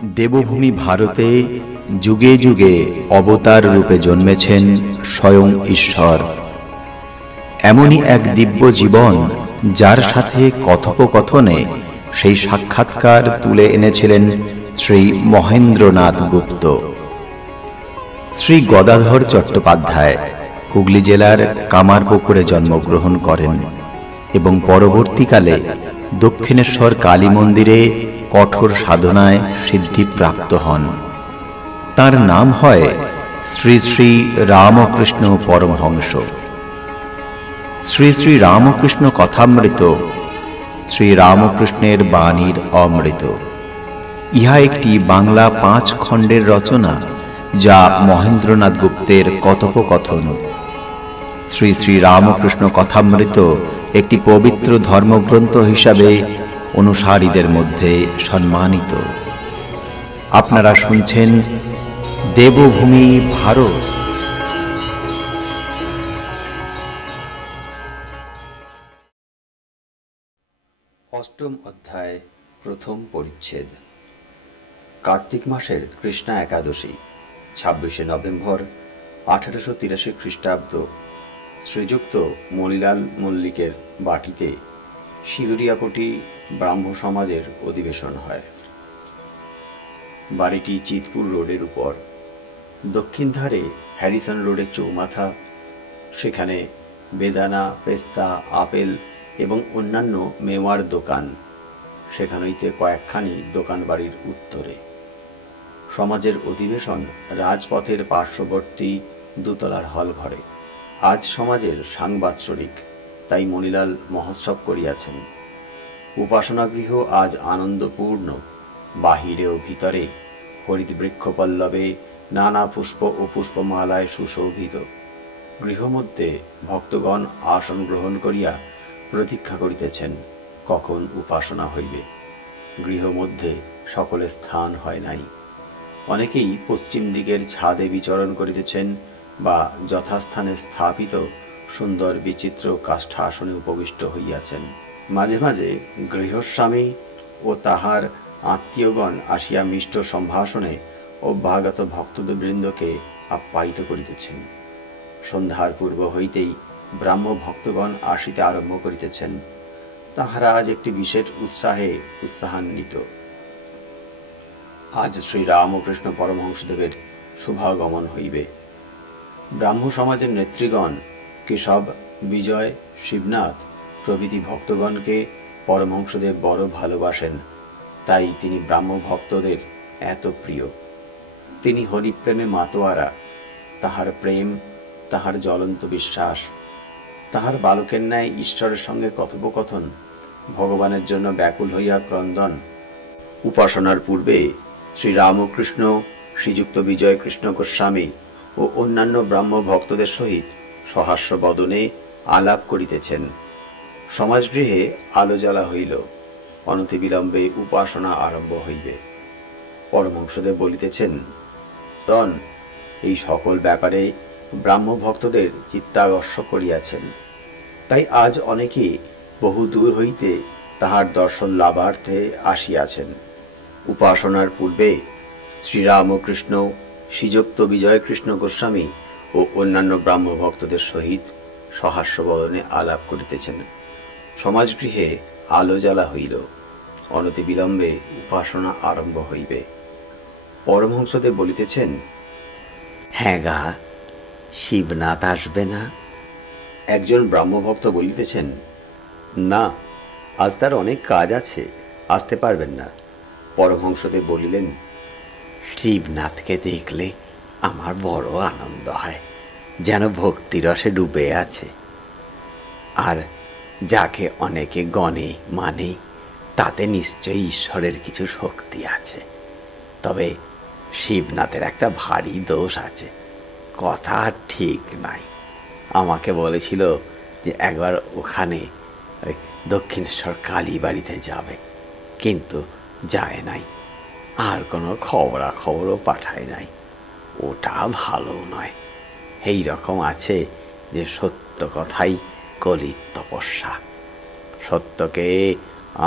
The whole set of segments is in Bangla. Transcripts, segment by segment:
দেবভূমি ভারতে যুগে যুগে অবতার রূপে জন্মেছেন স্বয়ং ঈশ্বর। এমনই এক দিব্য জীবন যার সাথে কথোপকথনে সেই সাক্ষাৎকার তুলে এনেছিলেন শ্রী মহেন্দ্রনাথ গুপ্ত। শ্রী গদাধর চট্টোপাধ্যায় হুগলি জেলার কামারপুকুরে জন্মগ্রহণ করেন এবং পরবর্তীকালে দক্ষিণেশ্বর কালী মন্দিরে কঠোর সাধনায় সিদ্ধিপ্রাপ্ত হন। তার নাম হয় শ্রী শ্রী রামকৃষ্ণ পরমহংস। শ্রী শ্রী রামকৃষ্ণ কথামৃত শ্রী রামকৃষ্ণের বাণীর অমৃত। ইহা একটি বাংলা 5 খণ্ডের রচনা, যা মহেন্দ্রনাথ গুপ্তের কথোপকথন। শ্রী শ্রী রামকৃষ্ণ কথামৃত একটি পবিত্র ধর্মগ্রন্থ হিসাবে অনুসারীদের মধ্যে সম্মানিত। আপনারা শুনছেন দেবভূমি ভারত। অষ্টম অধ্যায়, প্রথম পরিচ্ছেদ। কার্তিক মাসের কৃষ্ণা একাদশী 26শে নভেম্বর 1883 খ্রিস্টাব্দ শ্রীযুক্ত মণিলাল মল্লিকের বাটিতে সিঁদুরিয়াপটি ব্রাহ্ম সমাজের অধিবেশন হয়। বাড়িটি চিতপুর রোডের উপর। দক্ষিণ ধারে হ্যারিসন রোডের চৌমাথা, সেখানে বেদানা, পেস্তা, আপেল এবং অন্যান্য মেওয়ার দোকান। সেখান হইতে কয়েকখানি দোকান বাড়ির উত্তরে। সমাজের অধিবেশন রাজপথের পার্শ্ববর্তী দুতলার হল ঘরে। আজ সমাজের সাংবাৎসরিক, তাই মণিলাল মহোৎসব করিয়াছেন। উপাসনাগৃহ আজ আনন্দপূর্ণ। বাহিরে ও ভিতরে হরিতবৃক্ষ পল্লবে নানা পুষ্প ও পুষ্পমালায় সুশোভিত। গৃহমধ্যে ভক্তগণ আসন গ্রহণ করিয়া প্রতীক্ষা করিতেছেন কখন উপাসনা হইবে। গৃহমধ্যে সকলের স্থান হয় নাই। অনেকেই পশ্চিম দিকের ছাদে বিচরণ করিতেছেন বা যথাস্থানে স্থাপিত সুন্দর বিচিত্র কাষ্ঠাসনে উপবিষ্ট হইয়াছেন। মাঝে মাঝে গৃহস্বামী ও তাহার আত্মীয়গণ আসিয়া মিষ্ট সম্ভাষণে অভ্যাগত ভক্তবৃন্দকে আপ্যায়িত করিতেছেন। সন্ধ্যার পূর্ব হইতেই ব্রাহ্ম ভক্তগণ আসিতে আরম্ভ করিতেছেন। তাহারা আজ একটি বিশেষ উৎসাহে উৎসাহান্বিত। আজ শ্রী রামকৃষ্ণ পরমহংসদেবের শুভাগমন হইবে। ব্রাহ্ম সমাজের নেতৃগণ কেশব, বিজয়, শিবনাথ প্রভৃতি ভক্তগণকে পরমহংসদেব বড় ভালোবাসেন, তাই তিনি ব্রাহ্ম ভক্তদের এত প্রিয়। তিনি হরিপ্রেমে মাতোয়ারা। তাহার প্রেম, তাহার জ্বলন্ত বিশ্বাস, তাহার বালকের ন্যায় ঈশ্বরের সঙ্গে কথোপকথন, ভগবানের জন্য ব্যাকুল হইয়া ক্রন্দন। উপাসনার পূর্বে শ্রী রামকৃষ্ণ, শ্রীযুক্ত বিজয় কৃষ্ণ গোস্বামী ও অন্যান্য ব্রাহ্ম ভক্তদের সহিত সহাস্য বদনে আলাপ করিতেছেন। সমাজগৃহে আলো জ্বালা হইল। অনতিবিলম্বে উপাসনা আরম্ভ হইবে। পরমহংসদেব বলিতেছেন, তন এই সকল ব্যাপারে ব্রাহ্ম ভক্তদের চিত্তাকর্ষ করিয়াছেন, তাই আজ অনেকে বহু দূর হইতে তাহার দর্শন লাভার্থে আসিয়াছেন। উপাসনার পূর্বে শ্রীরামকৃষ্ণ, শ্রীযুক্ত বিজয় কৃষ্ণ গোস্বামী ও অন্যান্য ব্রাহ্ম ভক্তদের সহিত সহাস্য বদনে আলাপ করিতেছেন। সমাজগৃহে আলো জ্বালা হইল। অনতিবিলম্বে উপাসনা আরম্ভ হইবে। পরমহংসদেব বলিতেছেন, হ্যাঁ গা, শিবনাথ আসবে না? একজন ব্রাহ্মভক্ত বলিতেছেন, না, আজ তার অনেক কাজ আছে, আসতে পারবেন না। পরমহংসদেব বলিলেন, শিবনাথকে দেখলে আমার বড় আনন্দ হয়, যেন ভক্তিরসে ডুবে আছে। আর যাকে অনেকে গণে মানে, তাতে নিশ্চয়ই ঈশ্বরের কিছু শক্তি আছে। তবে শিবনাথের একটা ভারী দোষ আছে, কথা ঠিক নাই। আমাকে বলেছিল যে একবার ওখানে ওই দক্ষিণেশ্বর কালী বাড়িতে যাবে, কিন্তু যায় নাই। আর কোনো খবরাখবরও পাঠায় নাই। ওটা ভালো নয়। এই রকম আছে যে সত্য কথাই কলির তপস্যা। সত্যকে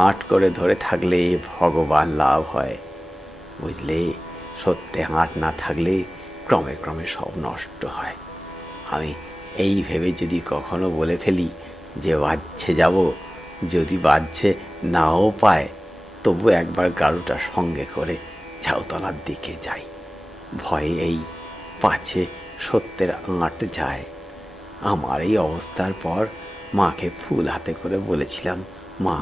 আট করে ধরে থাকলে ভগবান লাভ হয়। বুঝলে, সত্যে হাট না থাকলে ক্রমে ক্রমে সব নষ্ট হয়। আমি এই ভেবে যদি কখনো বলে ফেলি যে বাহ্যে যাব, যদি বাহ্যে নাও পায় তবু একবার গাড়ুটা সঙ্গে করে ঝাউতলার দিকে যাই। ভয়ে এই পাছে সত্যের আঁট যায়। আমার এই অবস্থার পর মাকে ফুল হাতে করে বলেছিলাম, মা,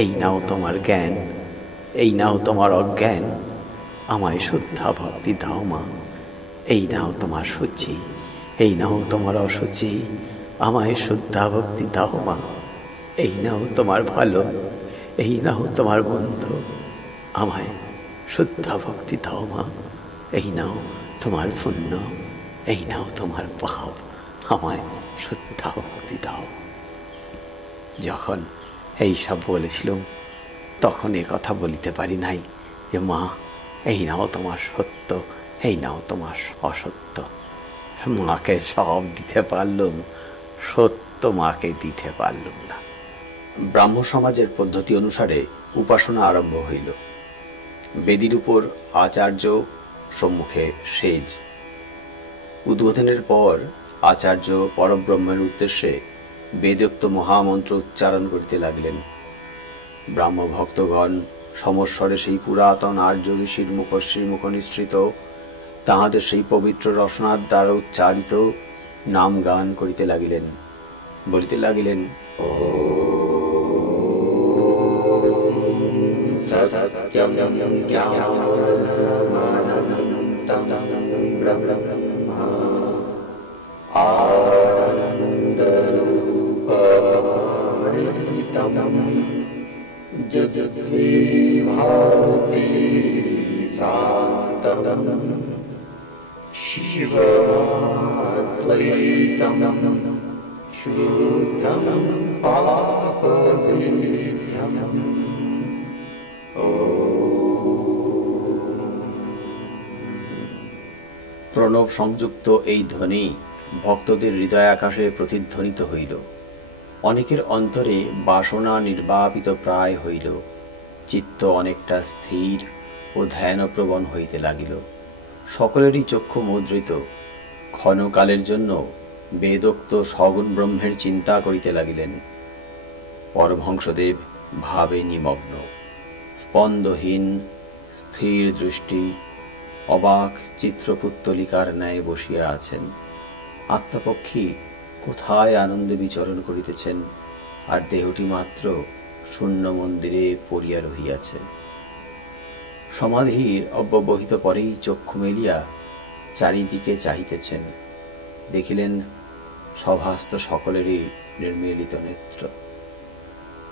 এই নাও তোমার জ্ঞান, এই নাও তোমার অজ্ঞান, আমায় শ্রদ্ধা ভক্তি দাও মা। এই নাও তোমার সূচি, এই নাও তোমার অসুচি, আমায় শ্রদ্ধা ভক্তি দাও মা। এই নাও তোমার ভালো, এই নাও তোমার মন্দ, আমায় শ্রদ্ধা ভক্তি দাও মা। এই নাও তোমার পুণ্য, এই নাও তোমার পাপ, আমায় শ্রদ্ধা ভক্তি দাও। যখন এই সব বলেছিলাম তখন এ কথা বলিতে পারি নাই যে মা, এই নাও তোমার সত্য, এই নাও তোমার অসত্য। মাকে সব দিতে পারলুম, সত্য মাকে দিতে পারলুম না। ব্রাহ্ম সমাজের পদ্ধতি অনুসারে উপাসনা আরম্ভ হইল। বেদির উপর আচার্য, সম্মুখে সেজ। উদ্বোধনের পর আচার্য পরব্রহ্মের উদ্দেশ্যে বেদোক্ত মহামন্ত্র উচ্চারণ করিতে লাগিলেন। ব্রাহ্ম ভক্তগণ সমস্বরে সেই পুরাতন আর্য ঋষির মুখশ্রী মুখ নিঃসৃত তাহাদের সেই পবিত্র রসনার দ্বারা উচ্চারিত নাম গান করিতে লাগিলেন। বলিতে লাগিলেন, সত্যম জ্ঞানমনন্তম ব্রহ্ম আনন্দরূপমৃতম যদ্বিভাতি শান্তম শিবাদ্বৈতম শুদ্ধম পাপবিদ্ধম। প্রণব সংযুক্ত এই ধ্বনি ভক্তদের হৃদয় আকাশে প্রতিধ্বনিত হইল। অনেকের অন্তরে বাসনা নির্বাপিত প্রায় হইল। চিত্ত অনেকটা স্থির ও ধ্যানপ্রবণ হইতে লাগিল। সকলেরই চক্ষু মুদ্রিত। ক্ষণকালের জন্য বেদোক্ত সগুণ ব্রহ্মের চিন্তা করিতে লাগিলেন। পরমহংসদেব ভাবে নিমগ্ন, স্পন্দহীন স্থির দৃষ্টি, অবাক চিত্রপুত্তলিকার ন্যায় বসিয়া আছেন। আত্মাপক্ষী কোথায় আনন্দে বিচরণ করিতেছেন, আর দেহটি মাত্র শূন্য মন্দিরে পড়িয়া রহিয়াছে। সমাধির অব্যবহিত পরেই চক্ষু মেলিয়া চারিদিকে চাহিতেছেন। দেখিলেন সভাস্থ সকলেরই নির্মিলিত নেত্র।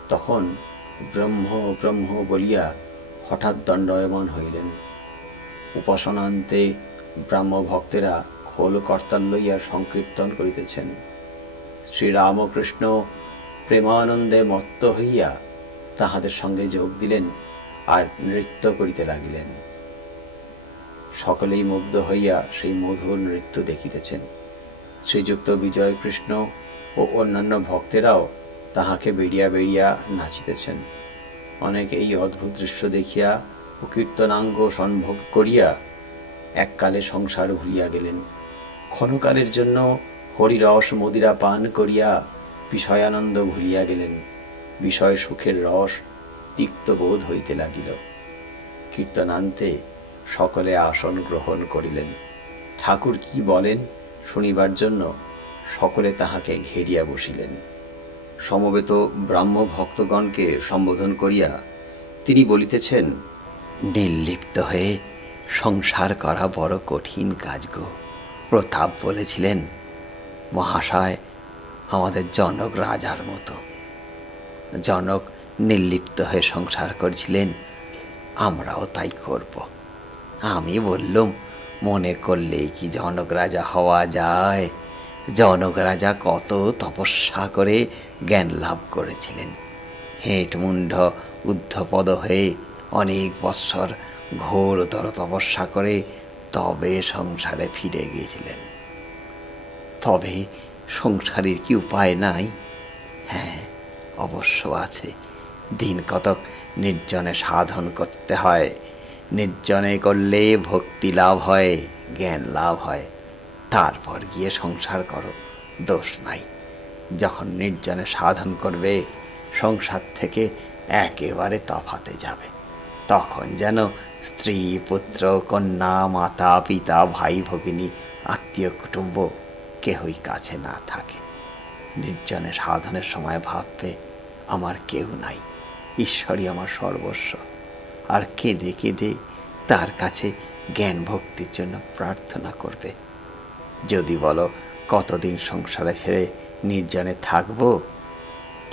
তখন ব্রহ্ম ব্রহ্ম বলিয়া হঠাৎ দণ্ডায়মান হইলেন। উপাসনান্তে ব্রাহ্ম ভক্তেরা খোল কর্তাল লইয়া সংকীর্তন করিতেছেন। শ্রীরামকৃষ্ণ প্রেমানন্দে মত্ত হইয়া তাহাদের সঙ্গে যোগ দিলেন আর নৃত্য করিতে লাগিলেন। সকলেই মুগ্ধ হইয়া সেই মধুর নৃত্য দেখিতেছেন। শ্রীযুক্ত বিজয় কৃষ্ণ ও অন্যান্য ভক্তেরাও তাহাকে বেড়িয়া বেড়িয়া নাচিতেছেন। অনেকে এই অদ্ভুত দৃশ্য দেখিয়া ও কীর্তনাঙ্গ সম্ভোগ করিয়া এককালে সংসার ভুলিয়া গেলেন। ক্ষণকালের জন্য হরিরস মদিরা পান করিয়া বিষয়ানন্দ ভুলিয়া গেলেন। বিষয় সুখের রস তিক্ত বোধ হইতে লাগিল। কীর্তনান্তে সকলে আসন গ্রহণ করিলেন। ঠাকুর কি বলেন শুনিবার জন্য সকলে তাহাকে ঘেরিয়া বসিলেন। সমবেত ব্রাহ্ম ভক্তগণকে সম্বোধন করিয়া তিনি বলিতেছেন, নির্লিপ্ত হয়ে সংসার করা বড় কঠিন কাজ গো। প্রতাপ বলেছিলেন, মহাশয় আমাদের জনক রাজার মতো। জনক নির্লিপ্ত হয়ে সংসার করেছিলেন, আমরাও তাই করব। আমি বললুম, মনে করলেই কি জনক রাজা হওয়া যায়? জনক রাজা কত তপস্যা করে জ্ঞান লাভ করেছিলেন। হেঁটমুণ্ড ঊর্ধ্বপদ হয়ে অনেক বৎসর ঘোরতর তপস্যা করে তবে সংসারে ফিরে গিয়েছিলেন। তবে সংসারের কি উপায় নাই? হ্যাঁ, অবশ্য আছে। দিন কতক নির্জনে সাধন করতে হয়, নির্জনে করলে ভক্তি লাভ হয়, জ্ঞান লাভ হয়, তারপর গিয়ে সংসার করো, দোষ নাই। যখন নির্জনে সাধন করবে সংসার থেকে একেবারে তফাতে যাবে, তখন যেন স্ত্রী, পুত্র, কন্যা, মাতা, পিতা, ভাই, ভগিনী, আত্মীয় কুটুম্ব কেহই কাছে না থাকে। নির্জনে সাধনের সময় ভাববে আমার কেউ নাই, ঈশ্বরই আমার সর্বস্ব, আর কেঁদে কেঁদে তার কাছে জ্ঞান ভক্তির জন্য প্রার্থনা করবে। যদি বলো কতদিন সংসারে ছেড়ে নির্জনে থাকবো,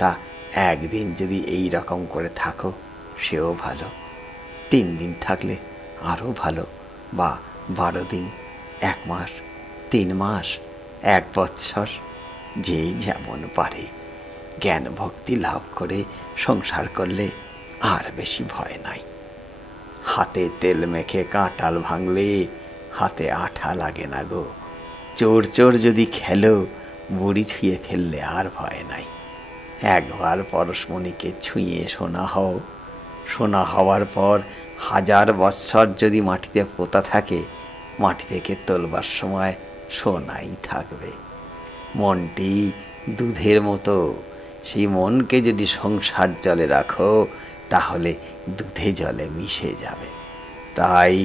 তা একদিন যদি এই রকম করে থাকো সেও ভালো, 3 দিন থাকলে আরও ভালো, বা 12 দিন, 1 মাস, 3 মাস, 1 বৎসর, যে যেমন পারে। জ্ঞান ভক্তি লাভ করে সংসার করলে আর বেশি ভয় নাই। হাতে তেল মেখে কাঁঠাল ভাঙলে হাতে আঠা লাগে না গো। চোর চোর যদি খেলো, বুড়ি ছুঁয়ে ফেললে আর ভয় নাই। একবার পরশমণিকে ছুঁয়ে সোনা হও, সোনা হওয়ার পর 1000 বৎসর যদি মাটিতে পোতা থাকে, মাটি থেকে তোলবার সময় সোনাই থাকবে। মনটি দুধের মতো, সেই মনকে যদি সংসার জলে রাখো তাহলে দুধে জলে মিশে যাবে। তাই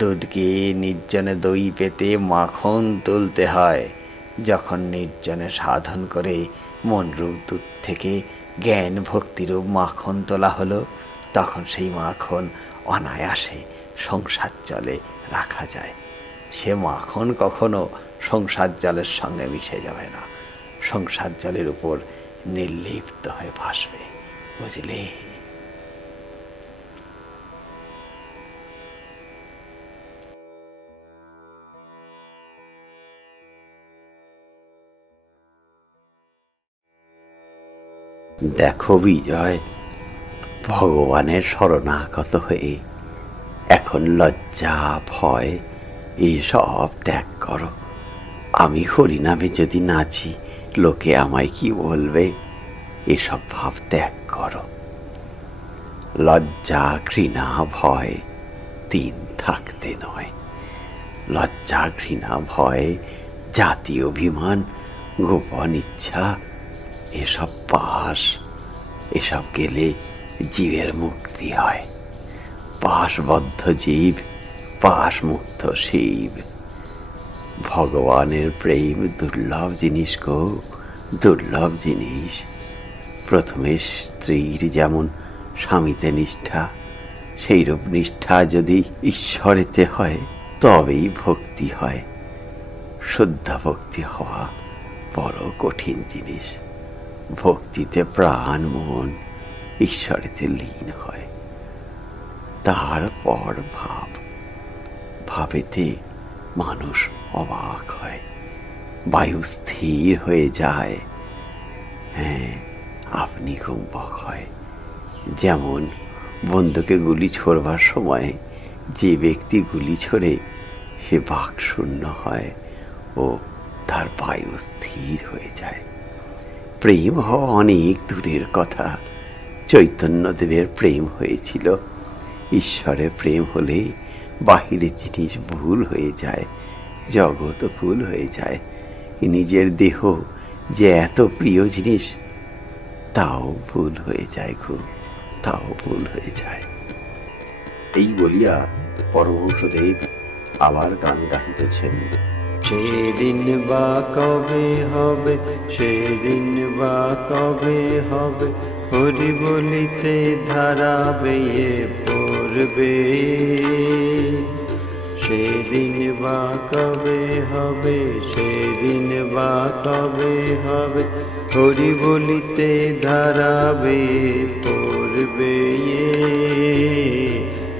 দুধকে নির্জনে দই পেতে মাখন তুলতে হয়। যখন নির্জনে সাধন করে মনরূপ দুধ থেকে জ্ঞান ভক্তিরূপ মাখন তোলা হলো, তখন সেই মাখন অনায়াসে সংসার জলে রাখা যায়। সে মাখন কখনো সংসার জলের সঙ্গে মিশে যাবে না, সংসার জলের উপর নির্লিপ্ত হয়ে ভাসবে, বুঝলে? দেখো বিজয়, ভগবানের শরণাগত হয়ে এখন লজ্জা, ভয় এসব ত্যাগ করো। আমি হরিনামে যদি নাচি লোকে আমায় কি বলবে, এসব ভাব ত্যাগ করো। লজ্জা, ঘৃণা, ভয় 3 থাকতে নয়। লজ্জা, ঘৃণা, ভয়, জাতীয় অভিমান, গোপন ইচ্ছা এসব পাশ। এসব গেলে জীবের মুক্তি হয়। পাশবদ্ধ জীব, পাশ মুক্ত শিব। ভগবানের প্রেম দুর্লভ জিনিস গো, দুর্লভ জিনিস। প্রথমে স্ত্রীর যেমন স্বামীতে নিষ্ঠা, সেইরূপ নিষ্ঠা যদি ঈশ্বরেতে হয় তবেই ভক্তি হয়। শুদ্ধ ভক্তি হওয়া বড় কঠিন জিনিস। ভক্তিতে প্রাণ মন ঈশ্বরেতে লীন হয়। তারপর ভাবেতে মানুষ অবাক হয়, বায়ু স্থির হয়ে যায়। হ্যাঁ, আপনি কুম্ভক হয়। যেমন বন্দুকে গুলি ছোড়বার সময় যে ব্যক্তি গুলি ছোড়ে সে বাকশূন্য হয় ও তার বায়ু স্থির হয়ে যায়। প্রেম হওয়া অনেক দূরের কথা। চৈতন্যদেবের প্রেম হয়েছিল। ঈশ্বরের প্রেম হলে বাহিরের জিনিস ভুল হয়ে যায়, জগৎ ভুল হয়ে যায়। নিজের দেহ যে এত প্রিয় জিনিস তাও ভুল হয়ে যায় গো, তাও ভুল হয়ে যায়। এই বলিয়া পরমহংসদেব আবার গান গাহিতেছেন। সেদিন বা কবে হবে, সেদিন বা কবে হবে, হরি বলিতে ধারা বেয়ে পড়বে। সেদিন বা কবে হবে, সেদিন বা কবে হবে, হরি বলিতে ধারা বেয়ে পড়বে।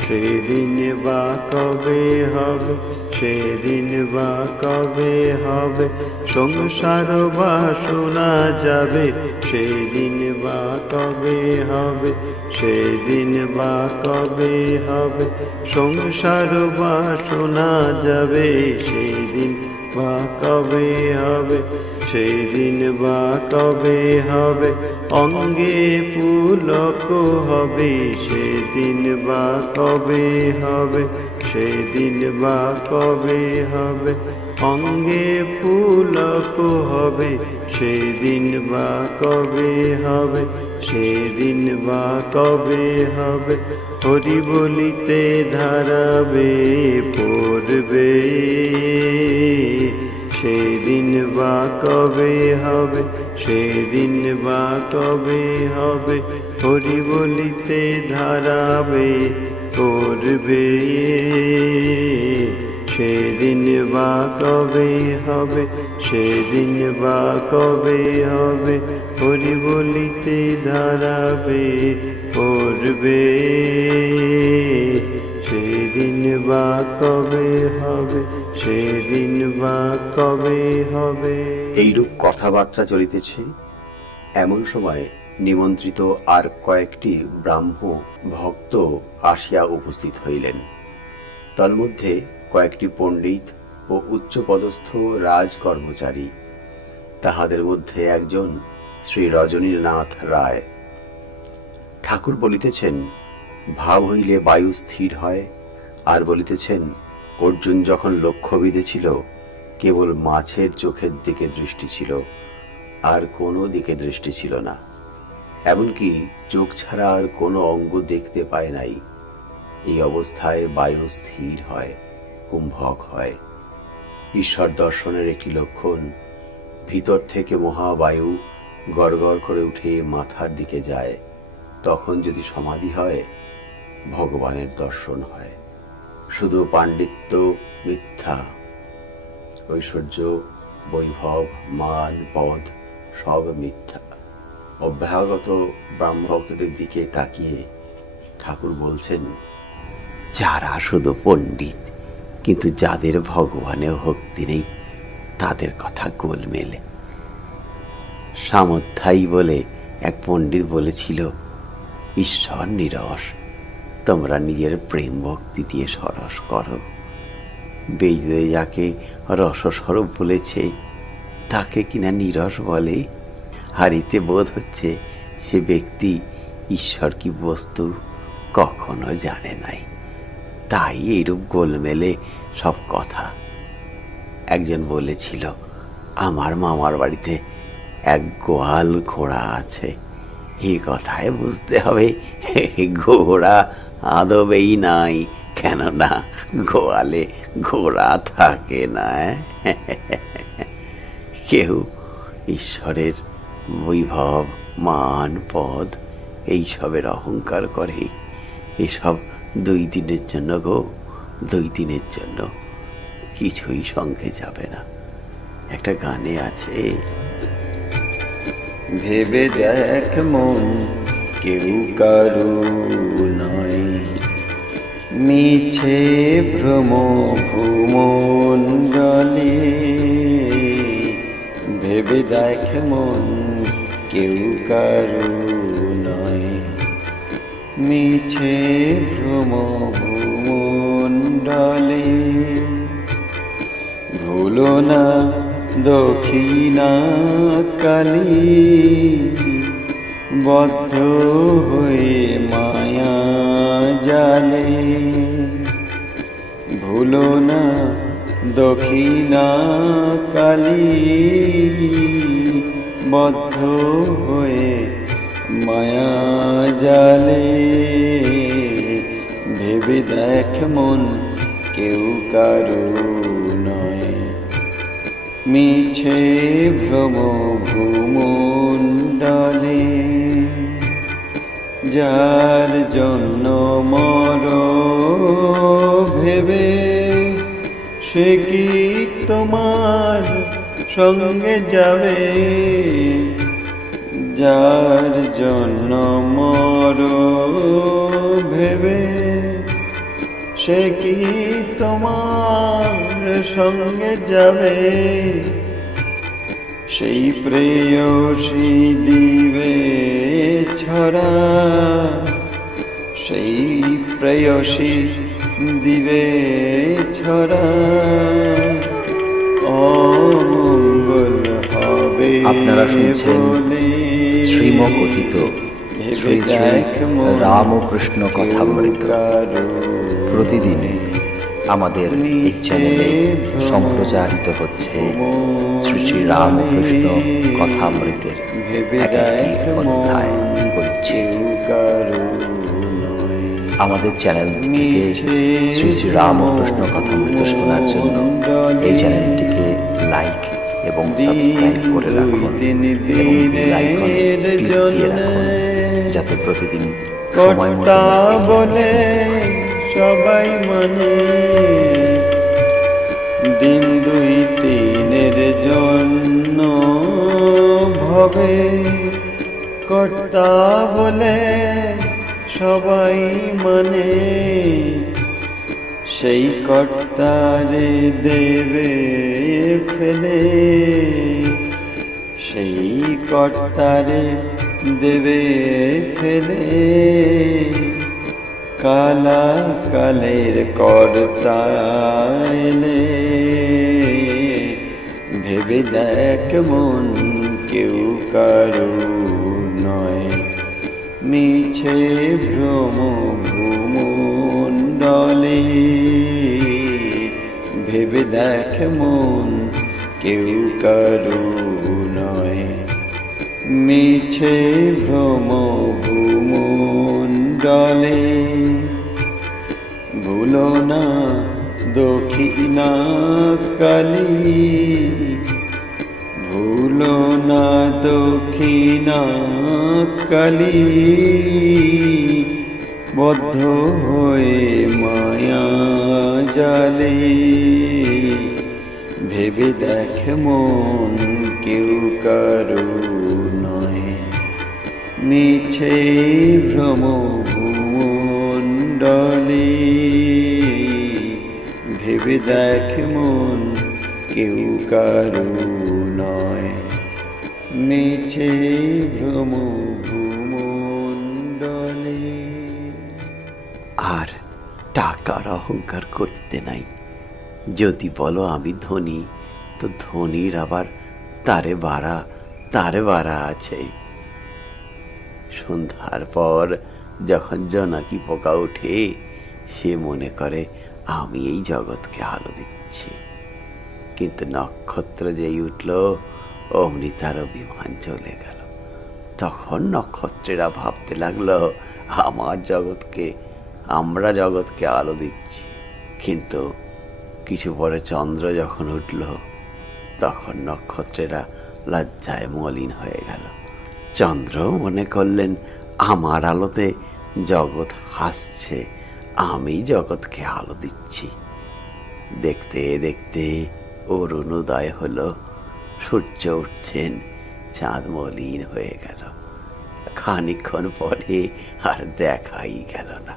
সেদিন বা কবে হবে, সেদিন বা কবে হবে, সংসার বাসনা যাবে। সেদিন বা কবে হবে, সেদিন বা কবে হবে, সংসার বাসনা যাবে। সেদিন বা কবে হবে, সেদিন বা কবে হবে, অঙ্গে পুলক হবে, সেদিন বা কবে হবে, সেদিন বা কবে হবে, অঙ্গে পুলক হবে, সেদিন বা কবে হবে, সেদিন বা কবে হবে, হরি বলিতে ধারাবে পড়বে, সেদিন বা কবে হবে, সেদিন বা কবে হবে, হরি বলিতে ধারাবে পড়বে, সেদিন বা কবে হবে, সেদিন বা কবে হবে, হরি বলিতে ধারাবে পড়বে, সেদিন বা কবে হবে, সেদিন বা কবে হবে। এইরূপ কথাবার্তা চলিতেছে। এমন সময় নিমন্ত্রিত আর কয়েকটি ব্রাহ্ম ভক্ত আসিয়া উপস্থিত হইলেন। তন্মধ্যে কয়েকটি পণ্ডিত ও উচ্চপদস্থ রাজকর্মচারী। তাহাদের মধ্যে একজন শ্রী রজনীনাথ রায়। ঠাকুর বলিতেছেন, ভাব হইলে বায়ু স্থির হয়, আর বলিতেছেন, অর্জুন যখন লক্ষ্য বিঁধেছিল কেবল মাছের চোখের দিকে দৃষ্টি ছিল, আর কোনো দিকে দৃষ্টি ছিল না, এমনকি চোখ ছাড়া আর কোনো অঙ্গ দেখতে পায় নাই। এই অবস্থায় বায়ু স্থির হয়, কুম্ভক হয়। ঈশ্বর দর্শনের একটি লক্ষণ, ভিতর থেকে মহাবায়ু গড়গড় করে উঠে মাথার দিকে যায়। তখন যদি সমাধি হয়, ভগবানের দর্শন হয়। শুধু পাণ্ডিত্য মিথ্যা, ঐশ্বর্য, বৈভব, মান, পদ সব মিথ্যা। অভ্যাগত ব্রাহ্মভক্তদের দিকে তাকিয়ে ঠাকুর বলছেন, যারা শুধু পণ্ডিত কিন্তু যাদের ভগবানেও ভক্তি নেই, তাদের কথা গোলমেলে। সামধ্যায়ী বলে এক পণ্ডিত বলেছিল, ঈশ্বর নিরস, তোমরা নিজের প্রেম ভক্তি দিয়ে সরস করো। বেদে যাকে রসস্বরূপ বলেছে তাকে কিনা নিরস বলে। আর এতে বোধ হচ্ছে সে ব্যক্তি ঈশ্বর কি বস্তু কখনো জানে নাই, তাই এইরূপ গোলমেলে সব কথা। একজন বলেছিল, আমার মামার বাড়িতে এক গোয়াল ঘোড়া আছে। এই কথায় বুঝতে হবে ঘোড়া আদবেই নাই, কেননা গোয়ালে ঘোড়া থাকে না। কেউ ঈশ্বরের বৈভব, মান, পদ এইসবের অহংকার করে। এসব 2 দিনের জন্য গো, 2 দিনের জন্য, কিছুই সঙ্গে যাবে না। একটা গানে আছে, ভেবে দেখ মন কেউ কারু নয়, মিছে ভ্রম ভূমণ্ডলে। ভেবে দেখ মন কেউ কারু নয়, মিছে ভ্রম ভূমণ্ডলে। ভুলো না দক্ষিণা কালী, বদ্ধ হয়ে মায়া জালে। ভুলো না দক্ষিণা কালী, বদ্ধ হয়ে মায়া জালে। ভেবে দেখ মন কেউ কারু নয়, মিছে ভ্রম ভূমণ্ডলে। যার জন্য মর ভেবে, সে কি তোমার সঙ্গে যাবে? যার জন্য মর ভেবে, সে কি তোমার সঙ্গে যাবে? সেই প্রেয়সী দিবে ছড়া, সেই প্রেয়সী দিবে ছড়া। অমঙ্গল হবে আপনারা শুনছেন শ্রীমকথিত শ্রী শ্রী রামকৃষ্ণ কথামৃত। প্রতিদিন আমাদের এই চ্যানেলে সম্প্রচারিত হচ্ছে শ্রী শ্রী রামকৃষ্ণ কথামৃতের এক একটি অধ্যায় পরিচ্ছেদ। আমাদের চ্যানেলটিকে শ্রী শ্রী রামকৃষ্ণ কথামৃত শোনার জন্য এই চ্যানেলটিকে লাইক এবং সাবস্ক্রাইব করে রাখুন এবং বেল আইকনে ক্লিক দিয়ে রাখুন, যাতে প্রতিদিন সময় মতো বলে সবাই মানে দিন 2-3 জন্য ভবে কর্তা বলে সবাই মানে সেই কর্তারে দেবে ফেলে, সেই কর্তারে দেবে ফেলে কালা কালের কর্তা এলে। ভেবে দেখ মন কেউ কারো নয়, মিছে ভ্রম ভূমণ্ডলে। ভেবে দেখ মন কেউ কারো নয়, মিছে ভ্রম ভূমণ্ডলে। ভুলো না দক্ষিণা কালী, ভুলো না দক্ষিণা কালী। বদ্ধ হয়ে মায়া জালে। ভেবে দেখ মন কেউ কারো নয়, মিছে ভ্রম ভূমণ্ডলে। ভেবে দেখ মন কেউ কারো নয়, মিছে ভ্রম ভূমণ্ডলে। আর টাকার অহংকার করতে নাই। যদি বলো আমি ধনী, তো ধনীর আবার তারে বাড়া আছে। সন্ধ্যার পর যখন জোনাকি পোকা ওঠে, সে মনে করে আমি এই জগৎকে আলো দিচ্ছি। কিন্তু নক্ষত্র যেই উঠল, অমনি তার অভিমান চলে গেল। তখন নক্ষত্রেরা ভাবতে লাগলো আমরা জগৎকে আলো দিচ্ছি। কিন্তু কিছু পরে চন্দ্র যখন উঠল, তখন নক্ষত্রেরা লজ্জায় মলিন হয়ে গেল। চন্দ্র মনে করলেন আমার আলোতে জগৎ হাসছে, আমি জগৎকে আলো দিচ্ছি। দেখতে দেখতে অরুণোদয় হলো, সূর্য উঠছেন, চাঁদ মলিন হয়ে গেল। খানিকক্ষণ পরে আর দেখাই গেল না।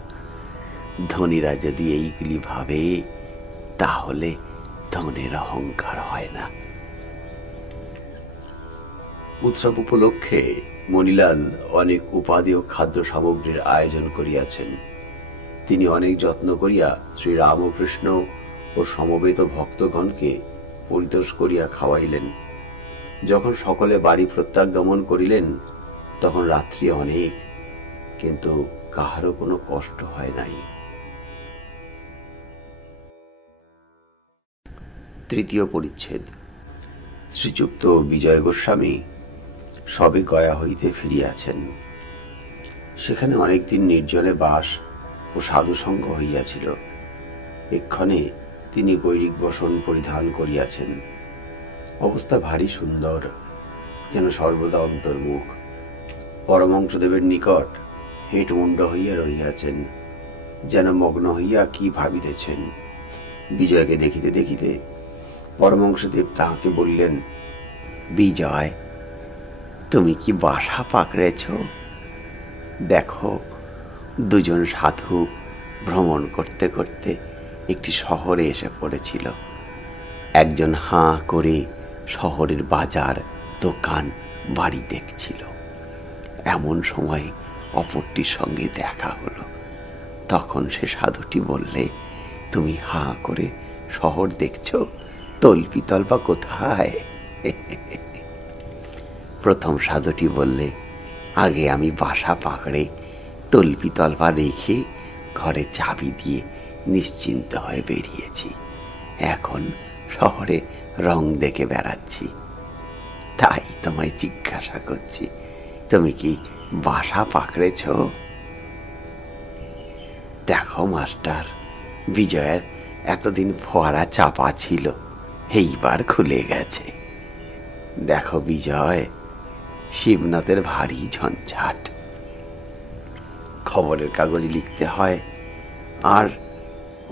ধনীরা যদি এইগুলি ভাবে, তাহলে ধনের অহংকার হয় না। উৎসব উপলক্ষে মণিলাল অনেক উপাদেয় খাদ্য সামগ্রীর আয়োজন করিয়াছেন। তিনি অনেক যত্ন করিয়া শ্রী রামকৃষ্ণ ও সমবেত ভক্তগণকে পরিতোষ করিয়া খাওয়াইলেন। যখন সকলে বাড়ি প্রত্যাগমন করিলেন, তখন রাত্রি অনেক, কিন্তু কাহারও কোনো কষ্ট হয় নাই। তৃতীয় পরিচ্ছেদ। শ্রীযুক্ত বিজয় গোস্বামী সবে গয়া হইতে ফিরিয়াছেন। সেখানে অনেকদিন নির্জনে বাস ও সাধুসঙ্গ হইয়াছিল। এক্ষণে তিনি গৈরিক বসন পরিধান করিয়াছেন। অবস্থা ভারী সুন্দর, যেন সর্বদা অন্তর্মুখ। পরমহংসদেবের নিকট হেঁট মুন্ড হইয়া রহিয়াছেন, যেন মগ্ন হইয়া কি ভাবিতেছেন। বিজয়কে দেখিতে দেখিতে পরমহংসদেব তাহাকে বললেন, বিজয়, তুমি কি বাসা পাকড়েছ? দেখো, দুজন সাধু ভ্রমণ করতে করতে একটি শহরে এসে পড়েছিল। একজন হাঁ করে শহরের বাজার, দোকান, বাড়ি দেখছিল। এমন সময় অপরটির সঙ্গে দেখা হলো। তখন সে সাধুটি বললে, তুমি হাঁ করে শহর দেখছো, তল্পি তল্পা কোথায়? প্রথম সাধুটি বললে, আগে আমি বাসা পাকড়ে তল্পি তলপা রেখে ঘরে চাবি দিয়ে নিশ্চিন্ত হয়ে বেরিয়েছি। এখন শহরে রং দেখে বেড়াচ্ছি। তাই তোমায় জিজ্ঞাসা করছি, তুমি কি বাসা পাকড়েছ? দেখো মাস্টার, বিজয়ের এতদিন ফোয়ারা চাপা ছিল, এইবার খুলে গেছে। দেখো বিজয়, শিবনাথের ভারী ঝঞ্ঝাট। খবরের কাগজ লিখতে হয় আর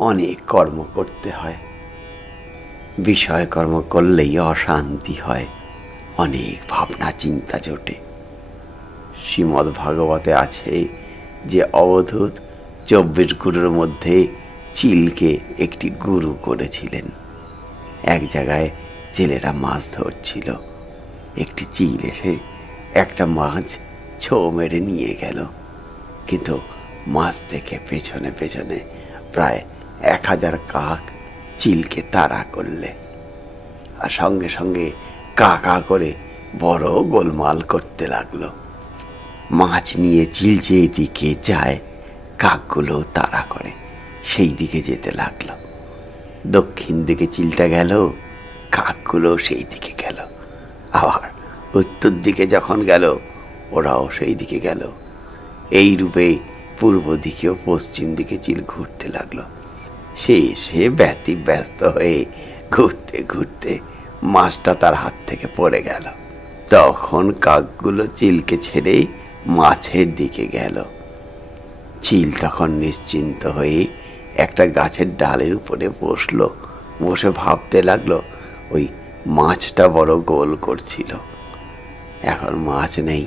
অনেক কর্ম করতে হয়। বিষয় কর্ম করলেই অশান্তি হয়, অনেক ভাবনা চিন্তা জোটে। শ্রীমদ্ ভাগবতে আছে যে অবধূত 24 গুরুর মধ্যে চিলকে একটি গুরু করেছিলেন। এক জায়গায় জেলেরা মাছ ধরছিল। একটি চিল এসে একটা মাছ ছো মেরে নিয়ে গেল, কিন্তু মাছ থেকে পেছনে পেছনে প্রায় 1000 কাক চিলকে তাড়া করলে, আর সঙ্গে সঙ্গে কা কা করে বড় গোলমাল করতে লাগলো। মাছ নিয়ে চিল যেই দিকে যায়, কাকগুলো তাড়া করে সেই দিকে যেতে লাগলো। দক্ষিণ দিকে চিলটা গেল, কাকগুলো সেই দিকে গেল। আবার উত্তর দিকে যখন গেল, ওরাও সেই দিকে গেল। এই রূপে পূর্ব দিকে ও পশ্চিম দিকে চিল ঘুরতে লাগলো। সে ব্যস্ত হয়ে ঘুরতে ঘুরতে মাছটা তার হাত থেকে পড়ে গেল। তখন কাকগুলো চিলকে ছেড়ে মাছের দিকে গেল। চিল তখন নিশ্চিন্ত হয়ে একটা গাছের ডালের উপরে বসলো। বসে ভাবতে লাগলো, ওই মাছটা বড় গোল করছিল। এখন মাছ নেই,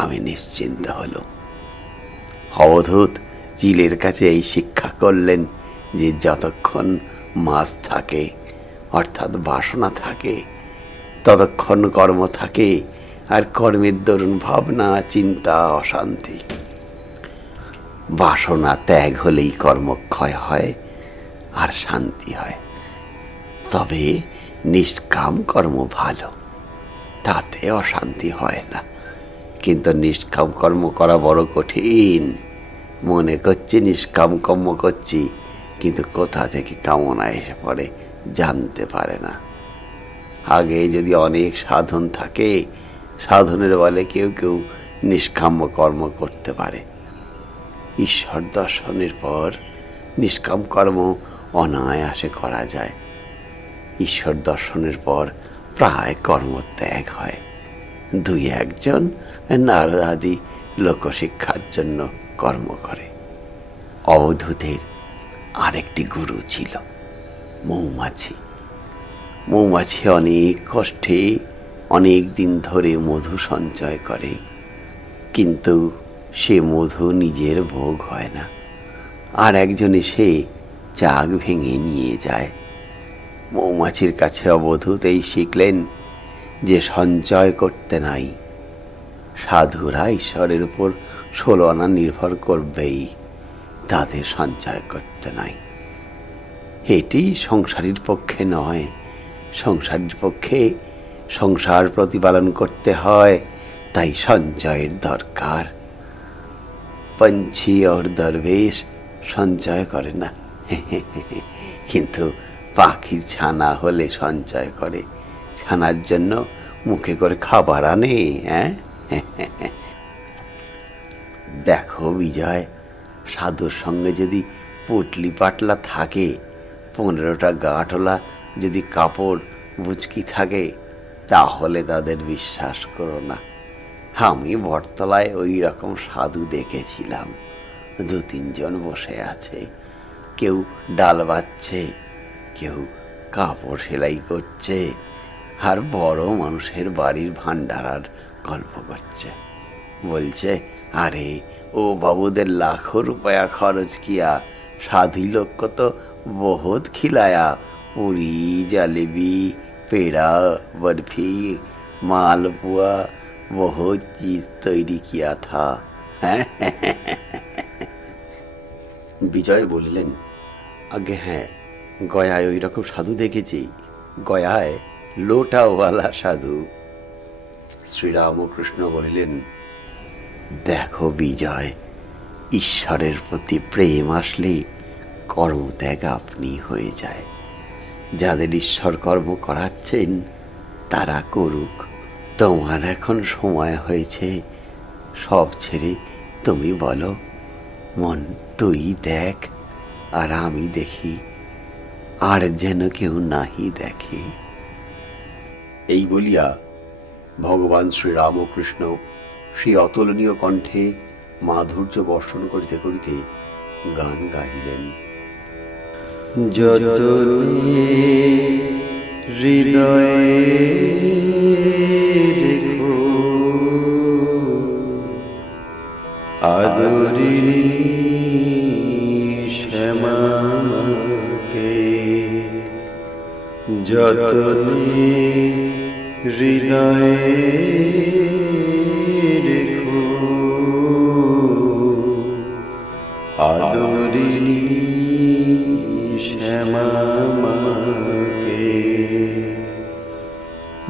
আমি নিশ্চিন্ত হলো। অবধূত চিলের কাছে এই শিক্ষা করলেন যে যতক্ষণ মাছ থাকে, অর্থাৎ বাসনা থাকে, ততক্ষণ কর্ম থাকে, আর কর্মের দরুন ভাবনা চিন্তা অশান্তি। বাসনা ত্যাগ হলেই কর্মক্ষয় হয় আর শান্তি হয়। তবে নিষ্কাম কর্ম ভালো, তাতে অশান্তি হয় না। কিন্তু নিষ্কাম কর্ম করা বড় কঠিন। মনে করছি নিষ্কাম কর্ম করছি, কিন্তু কোথা থেকে কামনা এসে পড়ে জানতে পারে না। আগে যদি অনেক সাধন থাকে, সাধনের বলে কেউ কেউ নিষ্কাম্য কর্ম করতে পারে। ঈশ্বর দর্শনের পর নিষ্কাম কর্ম অনায়াসে করা যায়। ঈশ্বর দর্শনের পর প্রায় কর্মত্যাগ হয়। 2-1 নারদ আদি লোকশিক্ষার জন্য কর্ম করে। অবধূতের আরেকটি গুরু ছিল মৌমাছি। মৌমাছি অনেক কষ্টে অনেক দিন ধরে মধু সঞ্চয় করে, কিন্তু সে মধু নিজের ভোগ হয় না। আর একজন এসে চাক ভেঙে নিয়ে যায়। মৌমাছির কাছে অবধূত এই শিখলেন যে সঞ্চয় করতে নাই। সাধুরা ঈশ্বরের উপর 16 আনা নির্ভর করবেই, তাদের সঞ্চয় করতে নাই। এটি সংসারীর পক্ষে নয়। সংসারীর পক্ষে সংসার প্রতিপালন করতে হয়, তাই সঞ্চয়ের দরকার। পঞ্ছি আর দরবেশ সঞ্চয় করে না, কিন্তু পাখির ছানা হলে সঞ্চয় করে। ছানার জন্য মুখে করে খাবার আনে। দেখো বিজয়, সাধুর সঙ্গে যদি পুটলি পাটলা থাকে, 15টা গাঁটলা যদি কাপড় বুচকি থাকে, তাহলে তাদের বিশ্বাস করো না। আমি বটতলায় ওই রকম সাধু দেখেছিলাম। 2-3 জন বসে আছে, কেউ ডাল বাচ্ছে, কেউ কাপড় সেলাই করছে, আর বড় মানুষের বাড়ির ভান্ডারার গল্প করছে। বলছে, আরে ও বাবুদের लाखों रुपया खर्च किया, साधी लोग को तो बहुत खिलाया, पूरी जलेबी पेड़ा बर्फी मालपुआ बहुत चीज तैरी किया था। বিজয় বললেন, আগে হ্যাঁ, গয়ায় ওই রকম সাধু দেখেছি। গয়ায় লোটাওয়ালা সাধু। শ্রীরামকৃষ্ণ বলিলেন, দেখো বিজয়, ঈশ্বরের প্রতি প্রেম আসলে কর্মত্যাগ আপনি হয়ে যায়। যাদের ঈশ্বর কর্ম করাচ্ছেন তারা করুক। তোমার এখন সময় হয়েছে সব ছেড়ে তুমি বলো, মন তুই দেখ আর আমি দেখি, আর যেন কেউ নাহি দেখে। এই বলিয়া ভগবান শ্রীরামকৃষ্ণ সেই অতুলনীয় কণ্ঠে মাধুর্য বর্ষণ করিতে করিতে গান গাহিলেন। যতনে হৃদয়ে রেখো আদরিণী শ্যামাকে, যতনে হৃদয়ে রেখো আদরিণী শ্যামাকে।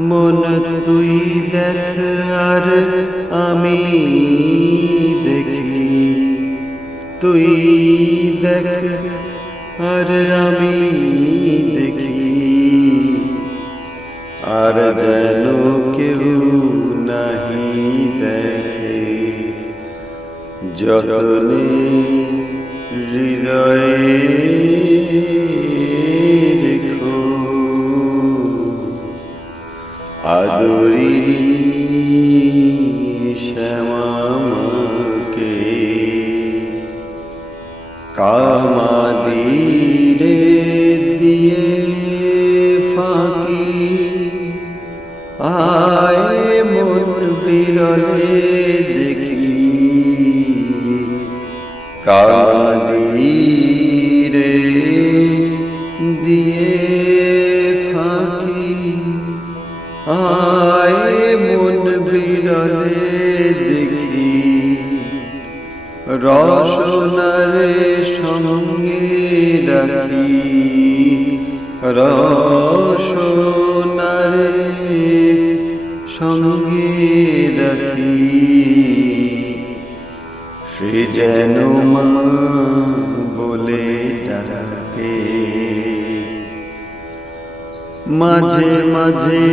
মন তুই দেখ আর আমি দেখি, তুই দেখ আর আমি দেখি, আর যেন কেউ নাহি দেখে। যতনে হৃদয়ে রেখো আদরিণী শ্যামাকে। কামাদিরে দিয়ে ফাঁকি আয় মন বিরলে দেখি, কামাদিরে দিয়ে ফাঁকি আয় মন বিরলে দেখি। রসনারে সঙ্গে রাখি, রসনারে সঙ্গে রাখি। সে যেন মা বলে ডাকে, মাঝে মাঝে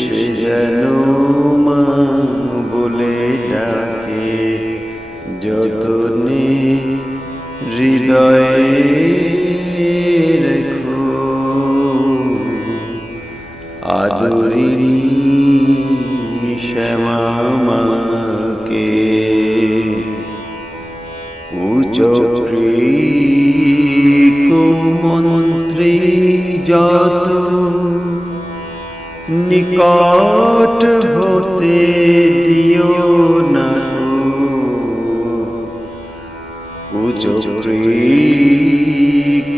সে যেন মা বলে ডাকে। যতনে হৃদয়ে রেখো আদরিণী শ্যামাকে। কুচক্রী কুমন্ত্রী যত নিকট হতে দিও না, কুচক্রী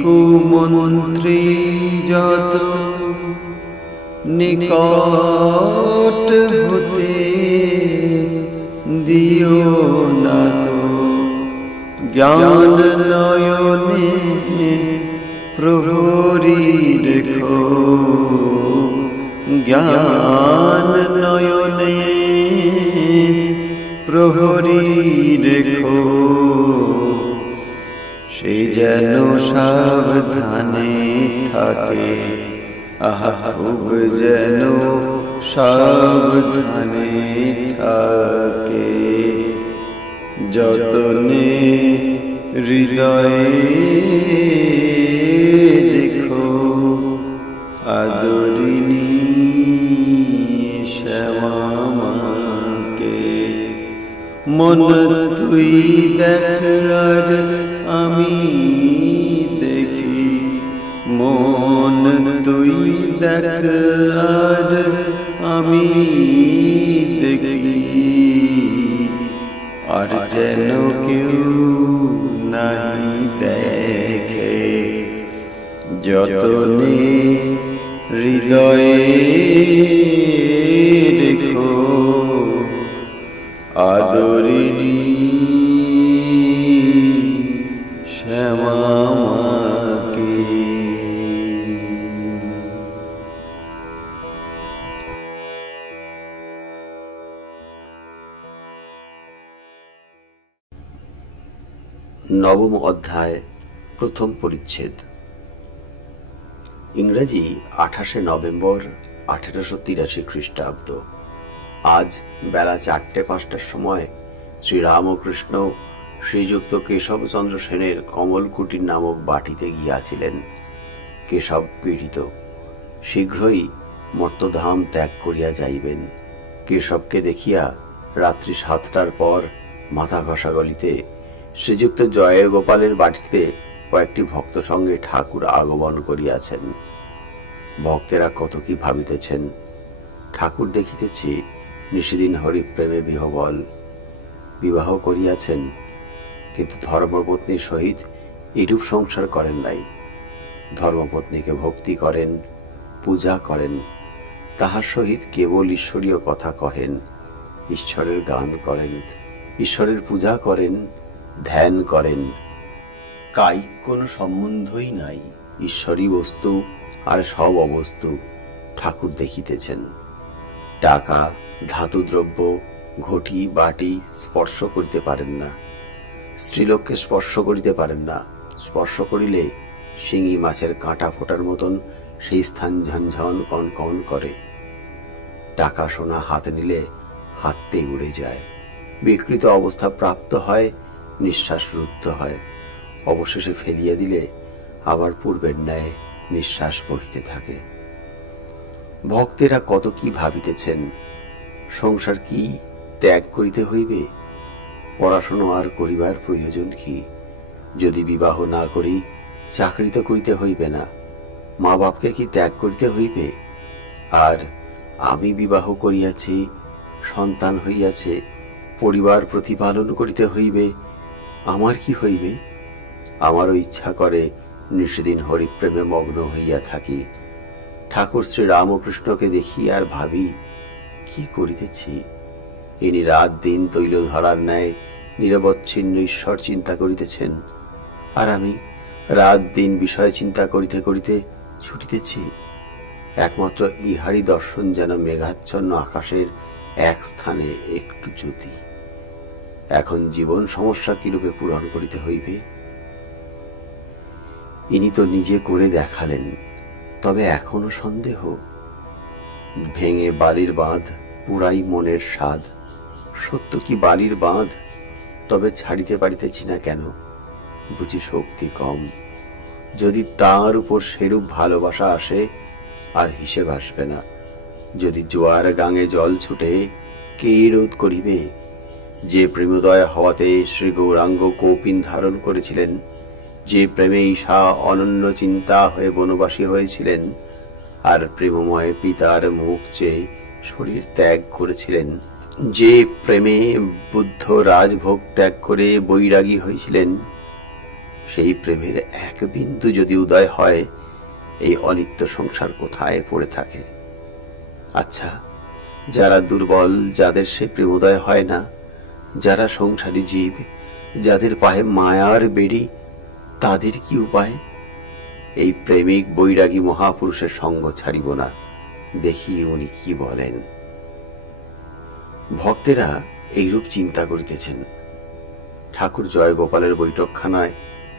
কুমন্ত্রী যত নিকট হতে দিও না। জ্ঞান নয়নে প্রহরী রেখো, জ্ঞান নয়নে প্রহরী রেখো। সে যেন সাবধানে থাকে, আহা খুব যেন সাবধানে থাকে। যতনে হৃদয়ে রেখো আদরিণী শ্যামাকে। মন তুই দেখ আর আমি দেখি, মন তুই দেখ আর আমি দেখি, আর যেন কেউ নাহি দেখে। যতনে হৃদয়ে রেখো আদরিণী শ্যামাকে। নবম অধ্যায়, প্রথম পরিচ্ছেদ। ইংরেজি 28 নভেম্বর 1883 খ্রিস্টাব্দ। আজ বেলা 4:05টার সময় শ্রীরামকৃষ্ণ শ্রীযুক্ত কেশবচন্দ্র সেনের কমলকুটির নামক বাটিতে গিয়াছিলেন। কেশব পীড়িত, শীঘ্রই মর্তধাম ত্যাগ করিয়া যাইবেন। কেশবকে দেখিয়া রাত্রি 7টার পর মাথা ঘষা গলিতে শ্রীযুক্ত জয়গোপালের বাটিতে কয়েকটি ভক্ত সঙ্গে ঠাকুর আগমন করিয়াছেন। ভক্তেরা কত কি ভাবিতেছেন। ঠাকুর দেখিতেছি নিশিদিন হরিপ্রেমে বিহবল। বিবাহ করিয়াছেন, কিন্তু ধর্মপত্নীর সহিত এরূপ সংসার করেন নাই। ধর্মপত্নীকে ভক্তি করেন, পূজা করেন, তাহার সহিত কেবল ঈশ্বরীয় কথা কহেন, ঈশ্বরের গান করেন, ঈশ্বরের পূজা করেন, ধ্যান করেন। কায়িক কোনো সম্বন্ধই নাই। ঈশ্বরী বস্তু আর সব অবস্তু ঠাকুর দেখিতেছেন। টাকা, ধাতুদ্রব্য, ঘটি বাটি স্পর্শ করিতে পারেন না। স্ত্রীলোককে স্পর্শ করিতে পারেন না। স্পর্শ করিলে শিঙি মাছের কাঁটা ফোটার মতন সেই স্থান ঝনঝন কনকন করে। টাকা সোনা হাতে নিলে হাততেই উড়ে যায়। বিকৃত অবস্থা প্রাপ্ত হয়, নিঃশ্বাস রুদ্ধ হয়, অবশেষে ফেলিয়া দিলে আবার পূর্বের ন্যায় নিঃশ্বাস বহিতে থাকে। ভক্তেরা কত কি ভাবিতেছেন। সংসার কি ত্যাগ করিতে হইবে? পড়াশোনা আর করিবার প্রয়োজন কি? যদি বিবাহ না করি চাকরি তো করিতে হইবে না। মা বাপকে কি ত্যাগ করিতে হইবে? আর আমি বিবাহ করিয়াছি, সন্তান হইয়াছে, পরিবার প্রতিপালন করিতে হইবে, আমার কি হইবে? আমারও ইচ্ছা করে নিশিদিন হরিপ্রেমে মগ্ন হইয়া থাকি। ঠাকুর শ্রী রামকৃষ্ণকে দেখি আর ভাবি, কি করিতেছি? ইনি রাত দিন তৈল ধরার ন্যায় নিরবচ্ছিন্ন ঈশ্বর চিন্তা করিতেছেন, আর আমি রাত দিন বিষয় চিন্তা করিতে করিতে ছুটিতেছি। একমাত্র ইহারি দর্শন যেন মেঘাচ্ছন্ন আকাশের এক স্থানে একটু জ্যোতি। এখন জীবন সমস্যা কিরূপে পূরণ করিতে হইবে? ইনি তো নিজে করে দেখালেন, তবে এখনো সন্দেহ। ভেঙে বালির বাঁধ, পুরাই মনের স্বাদ। সত্য কি বালির বাঁধ? তবে ছাড়িতে পারিতেছি না কেন? বুঝি শক্তি কম। যদি তার উপর সেরূপ ভালোবাসা আসে, আর হিসেব আসবে না। যদি জোয়ার গাঙে জল ছুটে, কে রোধ করিবে? যে প্রেমোদয় হওয়াতে শ্রী গৌরাঙ্গ কৌপিন ধারণ করেছিলেন, যে প্রেমে ঈশা অনন্য চিন্তা হয়ে বনবাসী হয়েছিলেন, আর প্রেমময় পিতার মুখ চেয়ে শরীর ত্যাগ করেছিলেন, যে প্রেমে বুদ্ধ রাজভোগ ত্যাগ করে বৈরাগী হয়েছিলেন, সেই প্রেমের এক বিন্দু যদি উদয় হয়, এই অনিত্য সংসার কোথায় পড়ে থাকে? আচ্ছা, যারা দুর্বল, যাদের সে প্রেমোদয় হয় না, যারা সংসারী জীব, যাদের পায়ে মায়ার বেড়ি, তাদের কি উপায়? এই প্রেমিক বৈরাগী মহাপুরুষের সঙ্গ ছাড়িব না। দেখি উনি কি বলেন। ভক্তেরা এইরূপ চিন্তা করিতেছেন। ঠাকুর জয়গোপালের বৈঠকখানায়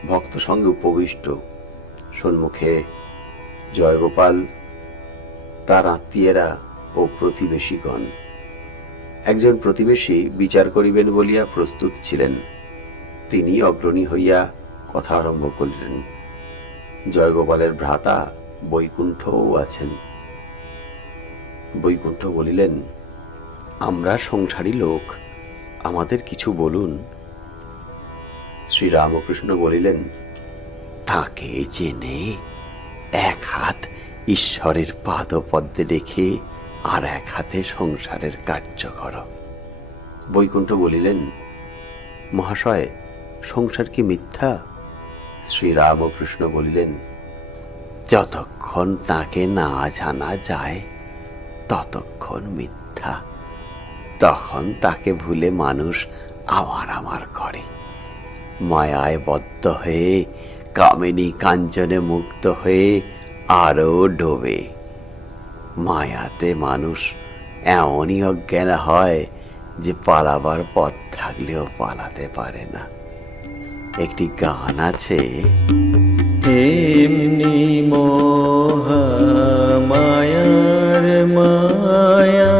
ভক্ত সঙ্গে উপবিষ্ট। সম্মুখে জয়গোপাল, তার আত্মীয়েরা ও প্রতিবেশীগণ। একজন প্রতিবেশী বিচার করিবেন বলিয়া প্রস্তুত ছিলেন। তিনি অগ্রণী হইয়া কথা আরম্ভ করিলেন। জয়গোপালের ভ্রাতা বৈকুণ্ঠও আছেন। বৈকুণ্ঠ বলিলেন, আমরা সংসারী লোক, আমাদের কিছু বলুন। শ্রীরামকৃষ্ণ বলিলেন, তাকে জেনে এক হাত ঈশ্বরের পাদপদ্মে রেখে আর এক হাতে সংসারের কার্য কর। বৈকুণ্ঠ বলিলেন, মহাশয়, সংসার কি মিথ্যা? শ্রীরামকৃষ্ণ বলিলেন, যতক্ষণ তাকে না জানা যায় ততক্ষণ মিথ্যা। তখন তাকে ভুলে মানুষ আমার আমার করে, মায়ায় বদ্ধ হয়ে, কামিনী কাঞ্চনে মুক্ত হয়ে আরো ডোবে। মায়াতে মানুষ এমনই অজ্ঞান হয় যে পালাবার পথ থাকলেও পালাতে পারে না। একটি গান আছে। এমনি মহামায়ার মায়া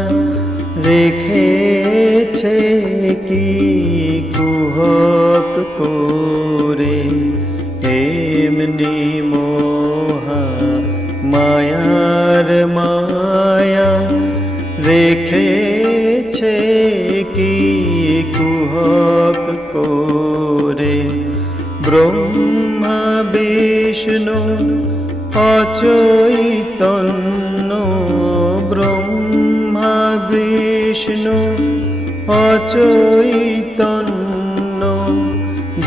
রেখেছে কি কুহক করে, এমনি মহামায়ার মায়া রেখেছে কি কুহক করে। ব্রহ্মা বিষ্ণু অচৈতন্য, ব্রহ্মা বিষ্ণু অচৈতন্য,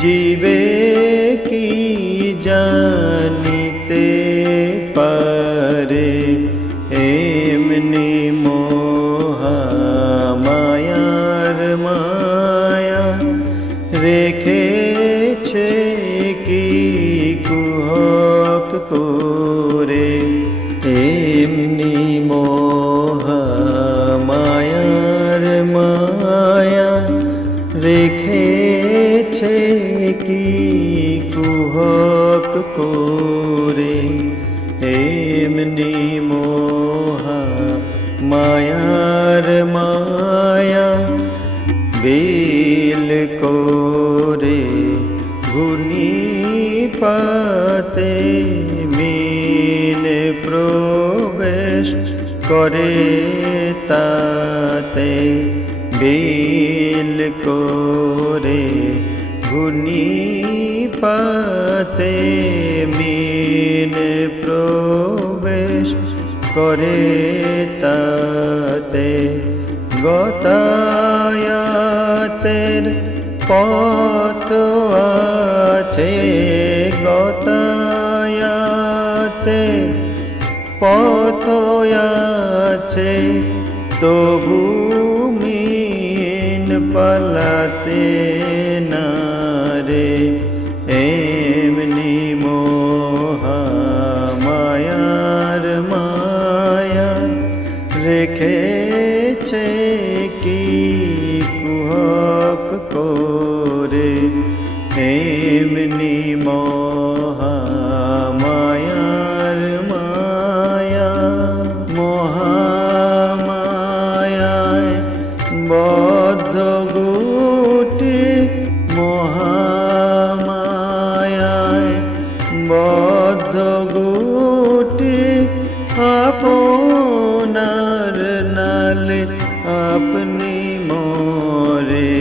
জীবে কি জানিতে পারে, এমনি মহামায়ার মায়া রেখেছে কি কুহক করে, এমনি মহামায়ার মায়া রেখেছে কি কুহক করে, এমনি মহামায়ার মায়া। বেল করে ঘূর্ণি পাতে মিন প্রবেশ করে তাতে, বেল করে ঘূর্ণি পাতে মিন প্রবেশ করে তাতে। গতায়াতের পথ আছে, গতায়াতে পথ আছে, তবু মিন পালাতে না রে, এমনি মহামায়ার মায়া রেখেছে কি কুহক করে, এমনি মহামায়ার মায়া। মহামায়ায় বদ্ধ গুটি, মহামায়ায় বদ্ধ গুটি, আপনার নালে আপনি মরে,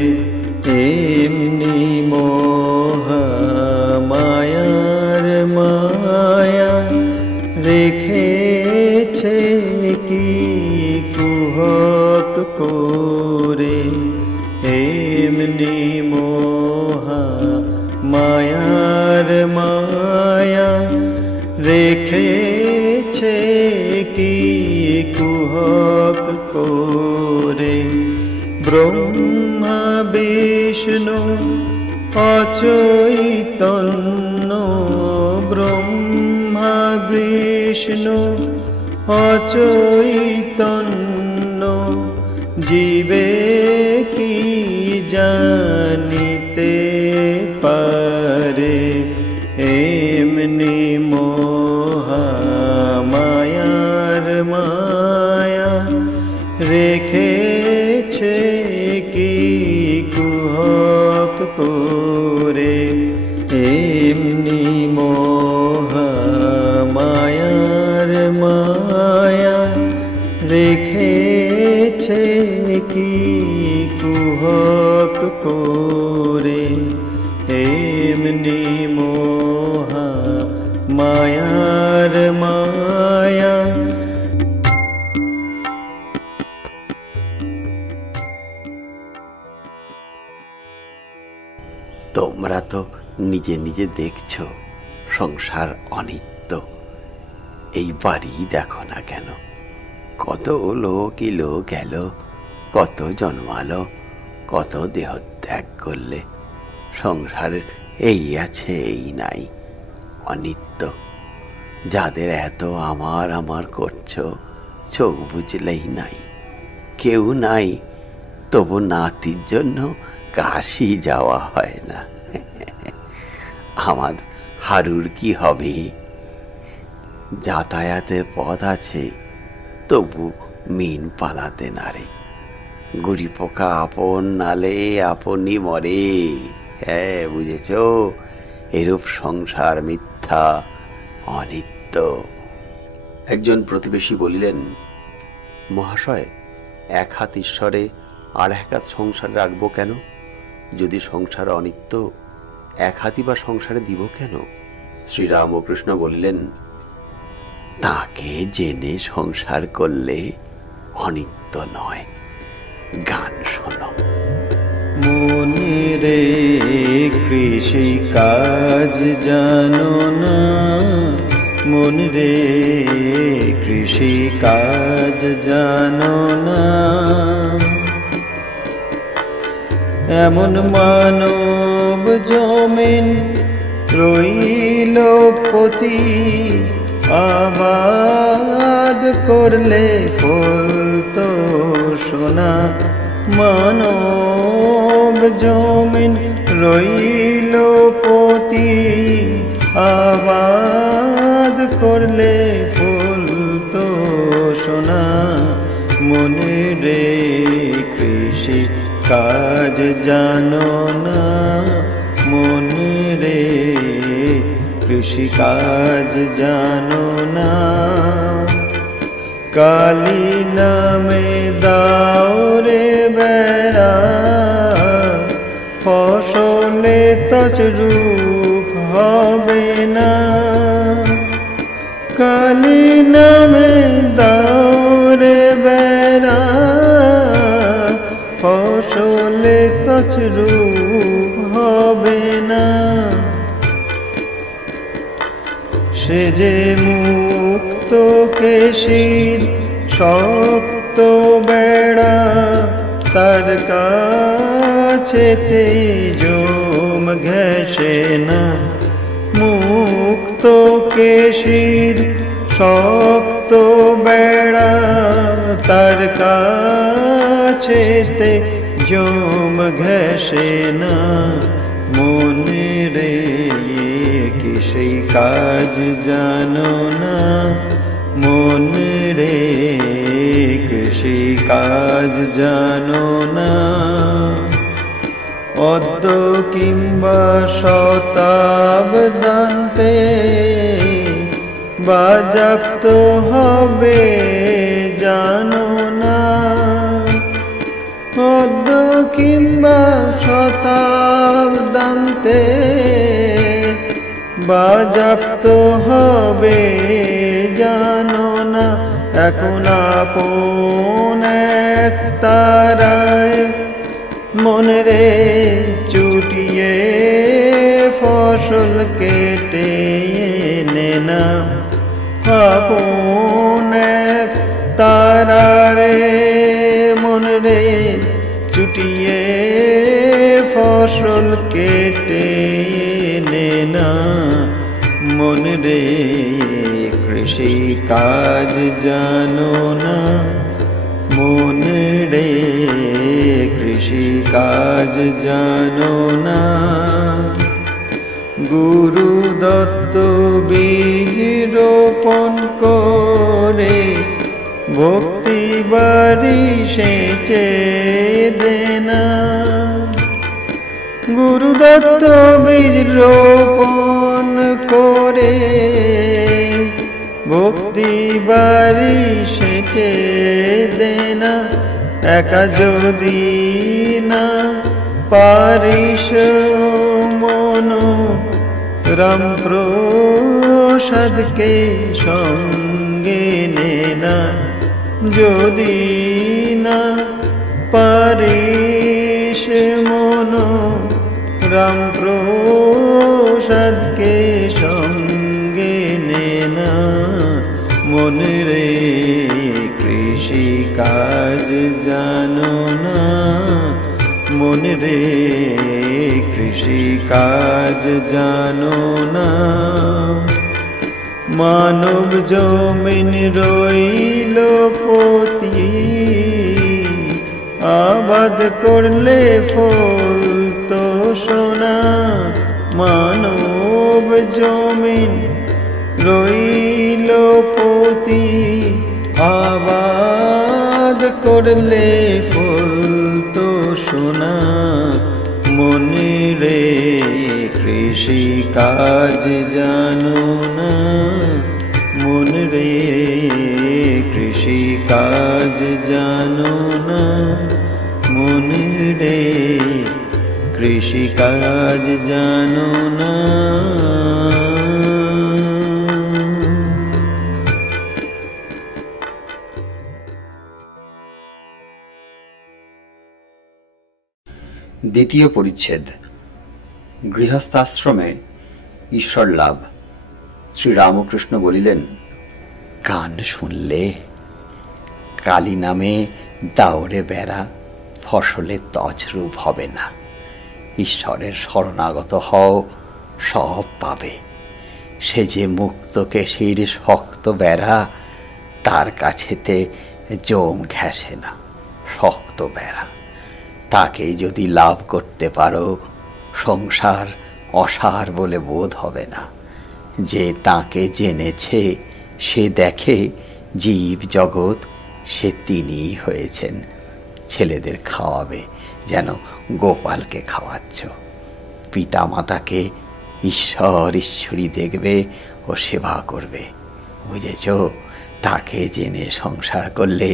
এমনি মহামায়ার মায়া রেখেছে কি কুহক করে, এমনি মহামায়ার মায়া রেখেছে কি কুহক করে। ব্রহ্মা বিষ্ণু অচৈতন্য, ব্রহ্মা বিষ্ণু অচৈতন্য, জীবে কি জানিতে পারে, এমনি মহামায়ার মায়া রেখেছে কি কুহক করে, এমনি মহামায়ার মায়া রেখেছে কি কুহক করে, এমনি মহামায়ার মায়া। তোমরা তো নিজে নিজে দেখছো সংসার অনিত্য। এই বাড়ি দেখো না কেন, কত লোক এলো গেল, কত জন্মালো, কত দেহ ত্যাগ করলে। সংসারের এই আছে এই নাই, অনিত্য। যাদের এত আমার আমার করছো, চোখ বুঝলেই নাই। কেউ নাই, তবু নাতির জন্য কাশি যাওয়া হয় না। আমার হারুর কি হবে? যাতায়াতের পথ আছে, তবু মিন পালাতে না রে। গুড়ি পোকা আপন নালে আপনি মরে। হ্যাঁ, বুঝেছ? এরূপ সংসার মিথ্যা, অনিত্য। একজন প্রতিবেশী বলিলেন, মহাশয়, এক হাত ঈশ্বরে আর এক হাত সংসারে রাখবো কেন? যদি সংসার অনিত্য, এক হাতই বা সংসারে দিব কেন? শ্রীরামকৃষ্ণ বলিলেন, তাকে জেনে সংসার করলে অনিত্য নয়। গান শোনো। মনে রে কৃষি কাজ জানো না, মন রে কৃষি কাজ জানো না, এমন মানব জমিন রইল পতি, আবাদ করলে ফল তো সোনা। মানব জমিন রইল পতি, আবাদ করলে ফুল তো সোনা। মনে রে কৃষি কাজ জানো না, মনে রে কৃষি কাজ জানো না। কালী নামে দাও রে বেড়া, ফসলে তছরূপ হবে না। কালী নামে দাও রে বেড়া, ফসলে তছরূপ হবে না। সে যে মুক্ত কেশির শক্ত বেড়া, তার কাছেতে জম ঘেঁষে না। মুক্ত কেশির শক্ত বেড়া, তার কাছেতে জম ঘেঁষে না। মনে রে সেই কাজ জানো না, মনে রে কৃষি কাজ জানো না। অদ্য কিংবা শতাব্দান্তে বাজাপ্ত হবে জানো না। অদ্য কিংবা শতাব্দান্তে বাজাপ্ত হবে জানো না। এখন আপন এক তারায় মনে রে চুটিয়ে ফসল কেটে এনে না। আপন এক তারারে মনে রে চুটিয়ে ফসল কেটে এনে না। মনে রে কৃষি কাজ জানো না, মনে রে কৃষি কাজ জানো না। গুরু দত্ত বীজ রোপণ করে ভক্তি বাড়ি সেচে দেনা। গুরু দত্ত বীজ রোপণ করে ভক্তি বাড়ি সেচে দেনা। একা যদি না পারিস মন রাম প্রসাদকে সঙ্গে নে না। যদি না পারিস মন রাম প্রসাদকে সঙ্গে নে না। মনে রে কৃষি কাজ জানো না, মনে রে কৃষি কাজ জানো না। মানব জমিন রইল পতি, আবাদ করলে ফল তো সোনা। মানব সব জমিন রইল পতি, আবাদ করলে ফুল তো সোনা। মনে রে কৃষি কাজ জানো না, মন রে কৃষি কাজ জানো না, মন রে কৃষি কাজ জানো না। দ্বিতীয় পরিচ্ছেদ, গৃহস্থাশ্রমে ঈশ্বর লাভ। শ্রীরামকৃষ্ণ বলিলেন, গান শুনলে কালী নামে দাওরে বেড়া ফসলে তছরূপ হবে না। ঈশ্বরের শরণাগত হও, সব পাবে। সে যে মুক্ত কেশির শক্ত বেড়া, তার কাছেতে জম ঘেঁষে না। শক্ত বেড়া, তাকে যদি লাভ করতে পারো, সংসার অসার বলে বোধ হবে না। যে তাকে জেনেছে সে দেখে জীব জগৎ সে তিনিই হয়েছেন। ছেলেদের খাওয়াবে যেন গোপালকে খাওয়াচ্ছ। পিতা মাতাকে ঈশ্বর ঈশ্বরী দেখবে ও সেবা করবে, বুঝেছ? তাকে জেনে সংসার করলে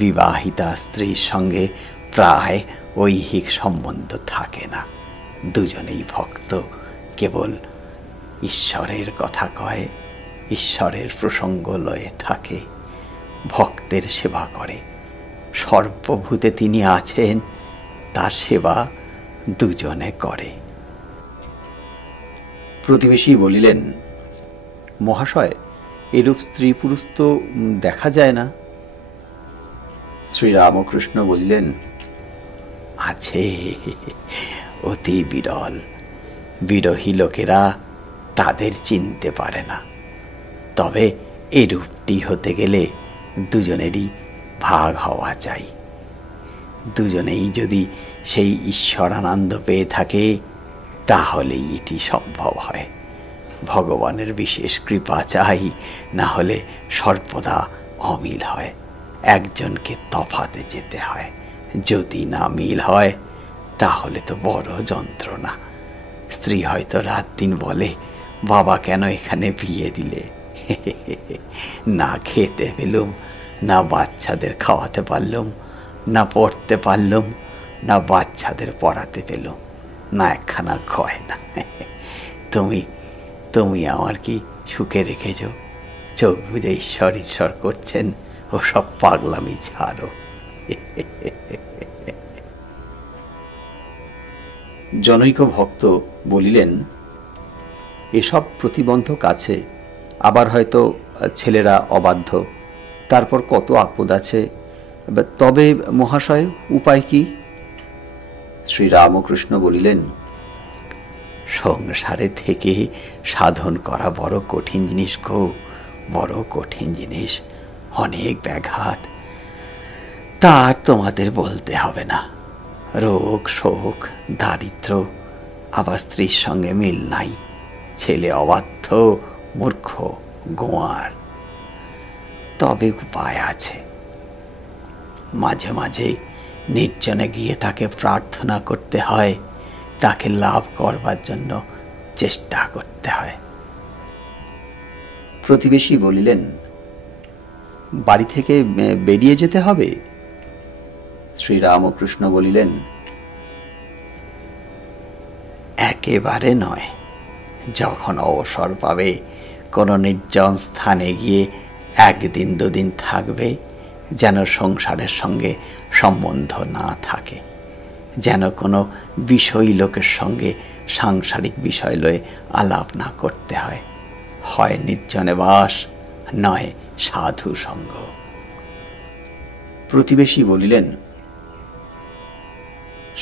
বিবাহিতা স্ত্রীর সঙ্গে প্রায় ঐহিক সম্বন্ধ থাকে না। দুজনেই ভক্ত, কেবল ঈশ্বরের কথা কয়, ঈশ্বরের প্রসঙ্গ লয়ে থাকে, ভক্তের সেবা করে। সর্বভূতে তিনি আছেন, তার সেবা দুজনে করে। প্রতিবেশী বলিলেন, মহাশয়, এরূপ স্ত্রী পুরুষ তো দেখা যায় না। শ্রীরামকৃষ্ণ বলিলেন, আছে, অতি বিরল। বিরহী লোকেরা তাদের চিনতে পারে না। তবে এরূপটি হতে গেলে দুজনেরই ভাগ হওয়া চাই। দুজনেই যদি সেই ঈশ্বরানন্দ পেয়ে থাকে, তাহলেই এটি সম্ভব হয়। ভগবানের বিশেষ কৃপা চাই, না হলে সর্বদা অমিল হয়। একজনকে তফাতে যেতে হয়। যদি না মিল হয়, তাহলে তো বড় যন্ত্রণা। স্ত্রী হয়তো রাত দিন বলে, বাবা কেন এখানে বিয়ে দিলে? না খেতে পেলুম, না বাচ্চাদের খাওয়াতে পারলুম, না পড়তে পারলুম, না বাচ্চাদের পড়াতে পেলুম, না একখানা গয়না। তুমি আমার কি সুখে রেখেছ? চোখ বুঝে ঈশ্বর ঈশ্বর করছেন, ও সব পাগলামি ছাড়ো। জনৈক ভক্ত বলিলেন, এসব প্রতিবন্ধক আছে, আবার হয়তো ছেলেরা অবাধ্য, তারপর কত আপদ আছে, তবে মহাশয় উপায় কি? শ্রীরামকৃষ্ণ বলিলেন, সংসারে থেকে সাধন করা বড় কঠিন জিনিস গো, বড় কঠিন জিনিস। অনেক ব্যাঘাত, তার তোমাদের বলতে হবে না। রোগ শোক দারিদ্র, আবার স্ত্রীর সঙ্গে মিল নাই, ছেলে অবাধ্য মূর্খ গোয়ার। তবে উপায় আছে। মাঝে মাঝে নির্জনে গিয়ে তাকে প্রার্থনা করতে হয়, তাকে লাভ করবার জন্য চেষ্টা করতে হয়। প্রতিবেশী বলিলেন, বাড়ি থেকে বেরিয়ে যেতে হবে? শ্রীরামকৃষ্ণ বলিলেন, একেবারে নয়। যখন অবসর পাবে, কোনো নির্জন স্থানে গিয়ে একদিন দুদিন থাকবে, যেন সংসারের সঙ্গে সম্বন্ধ না থাকে, যেন কোনো বিষয়ী লোকের সঙ্গে সাংসারিক বিষয় লয়ে আলাপ না করতে হয়। হয় নির্জনে বাস, নয় সাধু সঙ্গ। প্রতিবেশী বলিলেন,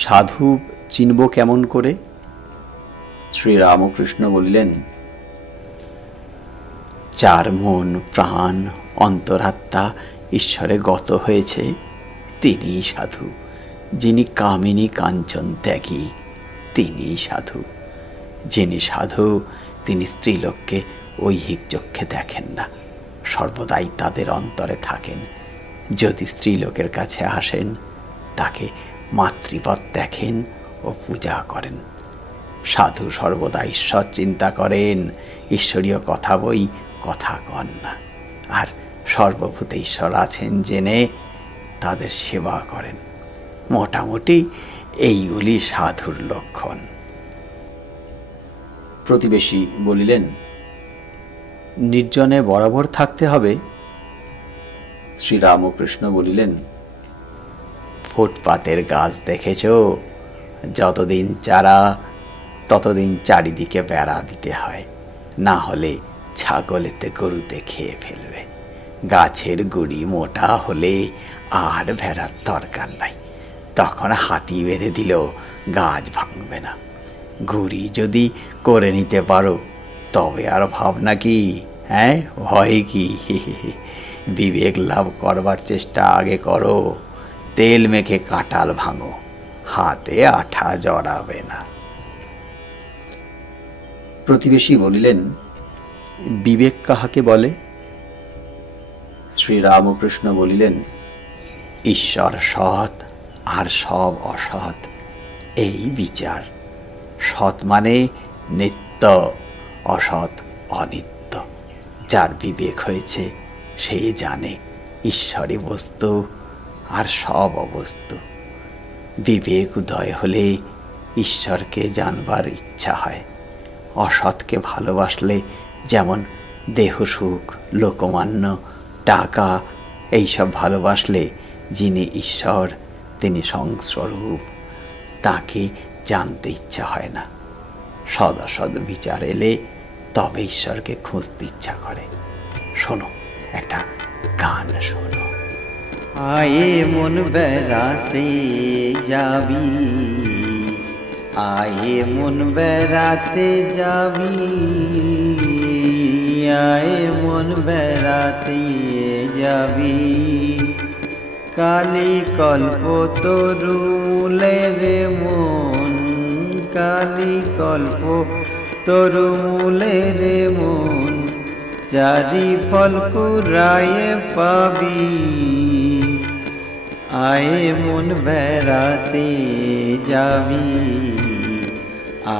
সাধু চিনব কেমন করে? শ্রীরামকৃষ্ণ বলিলেন, যার মন প্রাণ অন্তরাত্মা ঈশ্বরে গত হয়েছে, তিনিই সাধু। যিনি কামিনী কাঞ্চন ত্যাগী, তিনিই সাধু। যিনি সাধু, তিনি স্ত্রীলোককে ঐহিক চক্ষে দেখেন না, সর্বদাই তাদের অন্তরে থাকেন। যদি স্ত্রীলোকের কাছে আসেন, তাকে মাতৃবৎ দেখেন ও পূজা করেন। সাধু সর্বদা ঈশ্বর চিন্তা করেন, ঈশ্বরীয় কথা বই কথা কন না, আর সর্বভূতে ঈশ্বর আছেন জেনে তাদের সেবা করেন। মোটামুটি এইগুলি সাধুর লক্ষণ। প্রতিবেশী বলিলেন, নির্জনে বরাবর থাকতে হবে? শ্রীরামকৃষ্ণ বলিলেন, ফুটপাতের গাছ দেখেছ? যতদিন চারা ততদিন চারিদিকে বেড়া দিতে হয়, না হলে ছাগলেতে গরুতে খেয়ে ফেলবে। গাছের গুড়ি মোটা হলে আর ভেড়ার দরকার নাই, তখন হাতি বেঁধে দিলেও গাছ ভাঙবে না। গুড়ি যদি করে নিতে পারো তবে আর ভাবনা কি? হ্যাঁ, ভয় কি? বিবেক লাভ করবার চেষ্টা আগে করো। তেল মেখে কাঁঠাল ভাঙো, হাতে আঠা জড়াবে না। প্রতিবেশী বলিলেন, বিবেক কাহাকে বলে? শ্রীরামকৃষ্ণ বলিলেন, ঈশ্বর সৎ আর সব অসৎ, এই বিচার। সৎ মানে নিত্য, অসৎ অনিত্য। যার বিবেক হয়েছে সে জানে ঈশ্বরই বস্তু আর সব অবস্তু। বিবেক উদয় হলে ঈশ্বরকে জানবার ইচ্ছা হয়। অসৎকে ভালোবাসলে যেমন দেহ সুখ, লোকমান্য, টাকা এইসব ভালোবাসলে যিনি ঈশ্বর তিনি সংস্বরূপ, তাকে জানতে ইচ্ছা হয় না। সদসদ বিচার এলে তবে ঈশ্বরকে খুঁজতে ইচ্ছা করে। শোনো, একটা গান শোনো। আয়ে মন বেড়াতে যাবি, আয়ে মন বেড়াতে যাবি, আয়ে মন বেড়াতে যাবি। কালী কল্প তরু মূলের মন, কালী কল্প তরু মূলের মন, চারি ফল কুড়ায়ে পাবি। আয়ে মন বেড়াতে যাবি,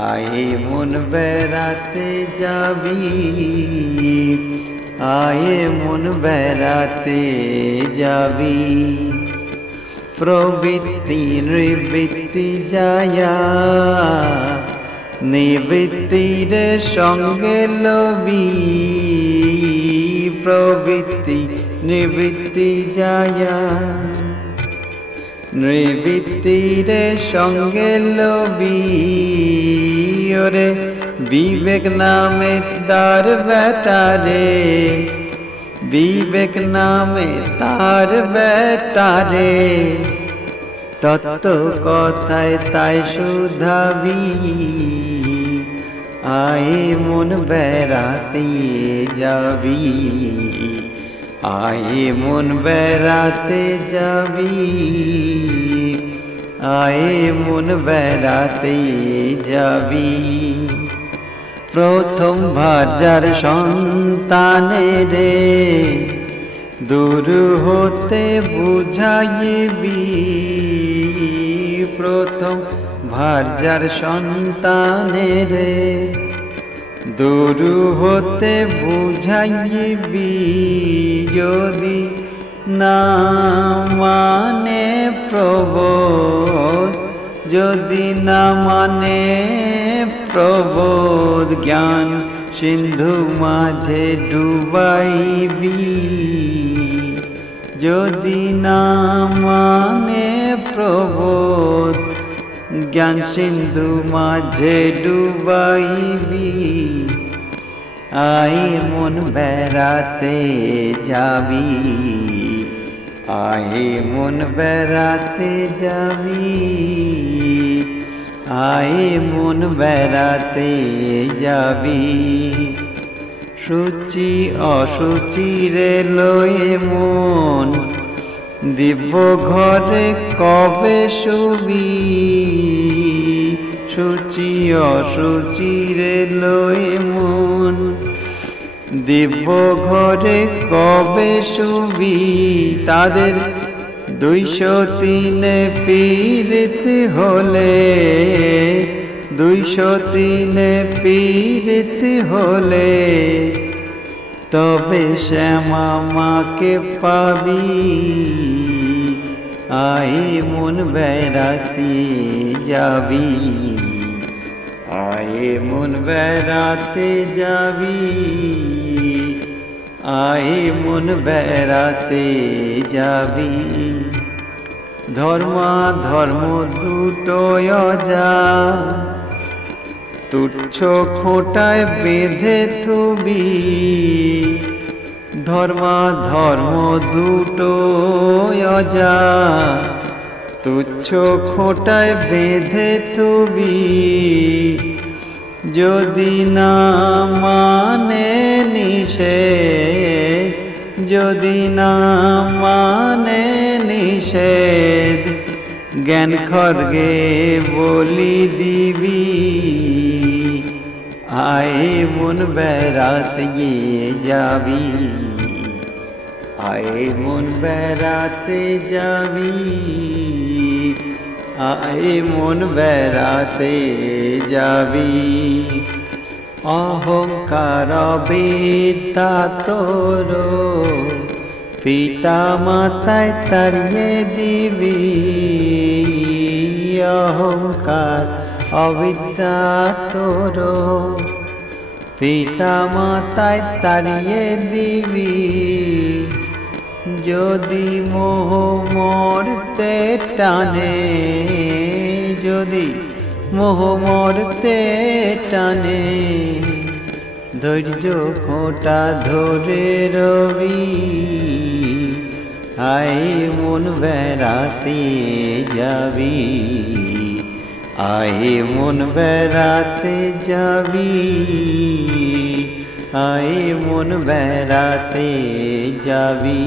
আয়ে মন বেড়াতে যাবি, আয়ে মন বেড়াতে যাবি। প্রবৃত্তি নিবৃত্তি যায়া, নিবৃত্তির সঙ্গে লবি। প্রবৃত্তি নিবৃত্তি যায়া, নিবৃত্তির সঙ্গে লবি। ওরে বিবেক নামে তার বেটারে, বিবেক নামে তার বেটারে। তত্ত্ব কথায় তাই শুধাবি। আয়ে মন বেড়াতে যাবি, আয়ে মন বেড়াতে যাবি, আয়ে মন বেড়াতে যাবি। প্রথম ভার্যার সন্তানেরে দূর হতে বুঝাইবি। প্রথম ভার্যার সন্তানেরে দূর হতে বুঝাইবি। যদি না মানে প্রবোধ, যদি না মানে প্রবোধ, জ্ঞান সিন্ধু মাঝে ডুবাইবি। যদি না মানে প্রবোধ, জ্ঞান সিন্ধু মাঝে ডুবাইবি। আয়ে মন বেড়াতে যাবি, আয়ে মন বেড়াতে যাবি, আয়ে মন বেড়াতে যাবি। সূচি অসুচিরে লয়ে মন, দিব্য ঘরে কবে শুবি। সূচি অসুচিরে লয়ে মন, দিব্য ঘরে কবে শুবি তাদের 203 পীড়িত হলে, 203 পীড়িত হলে তবে শ্যামা মাকে পাবি। আয় মন বেড়াতে যাবি, আয় মন বেড়াতে যাবি, আয় মন বেড়াতে যাবি। ধর্মা ধর্ম দুটো অজা, তুচ্ছ খোঁটায় বেঁধে থুবি। ধর্মা ধর্ম দুটো অজা, তুচ্ছ খোঁটায় বেঁধে থুবি। যদি না মানে নিষেধ, যদি না মানে নিষেধ, জ্ঞান খড়গে বলি দিবি। আয় মন বেড়াতে যাবি, আয় মন বেড়াতে যাবি, আয় মন বেড়াতে যাবি। অহংকার বিদ্যা তোর পিতা মাতায় তাড়িয়ে দিবি। অহংকার অবিদ্যা তোর পিতা মাতায় তাড়িয়ে দিবি। যদি মোহ মরতে টানে, যদি মোহ মরতে টানে, ধৈর্য খোঁটা ধরে রবি। আয় মন বেড়াতে যাবি, আয় মন বেড়াতে যাবি, আয় মন বেড়াতে যাবি।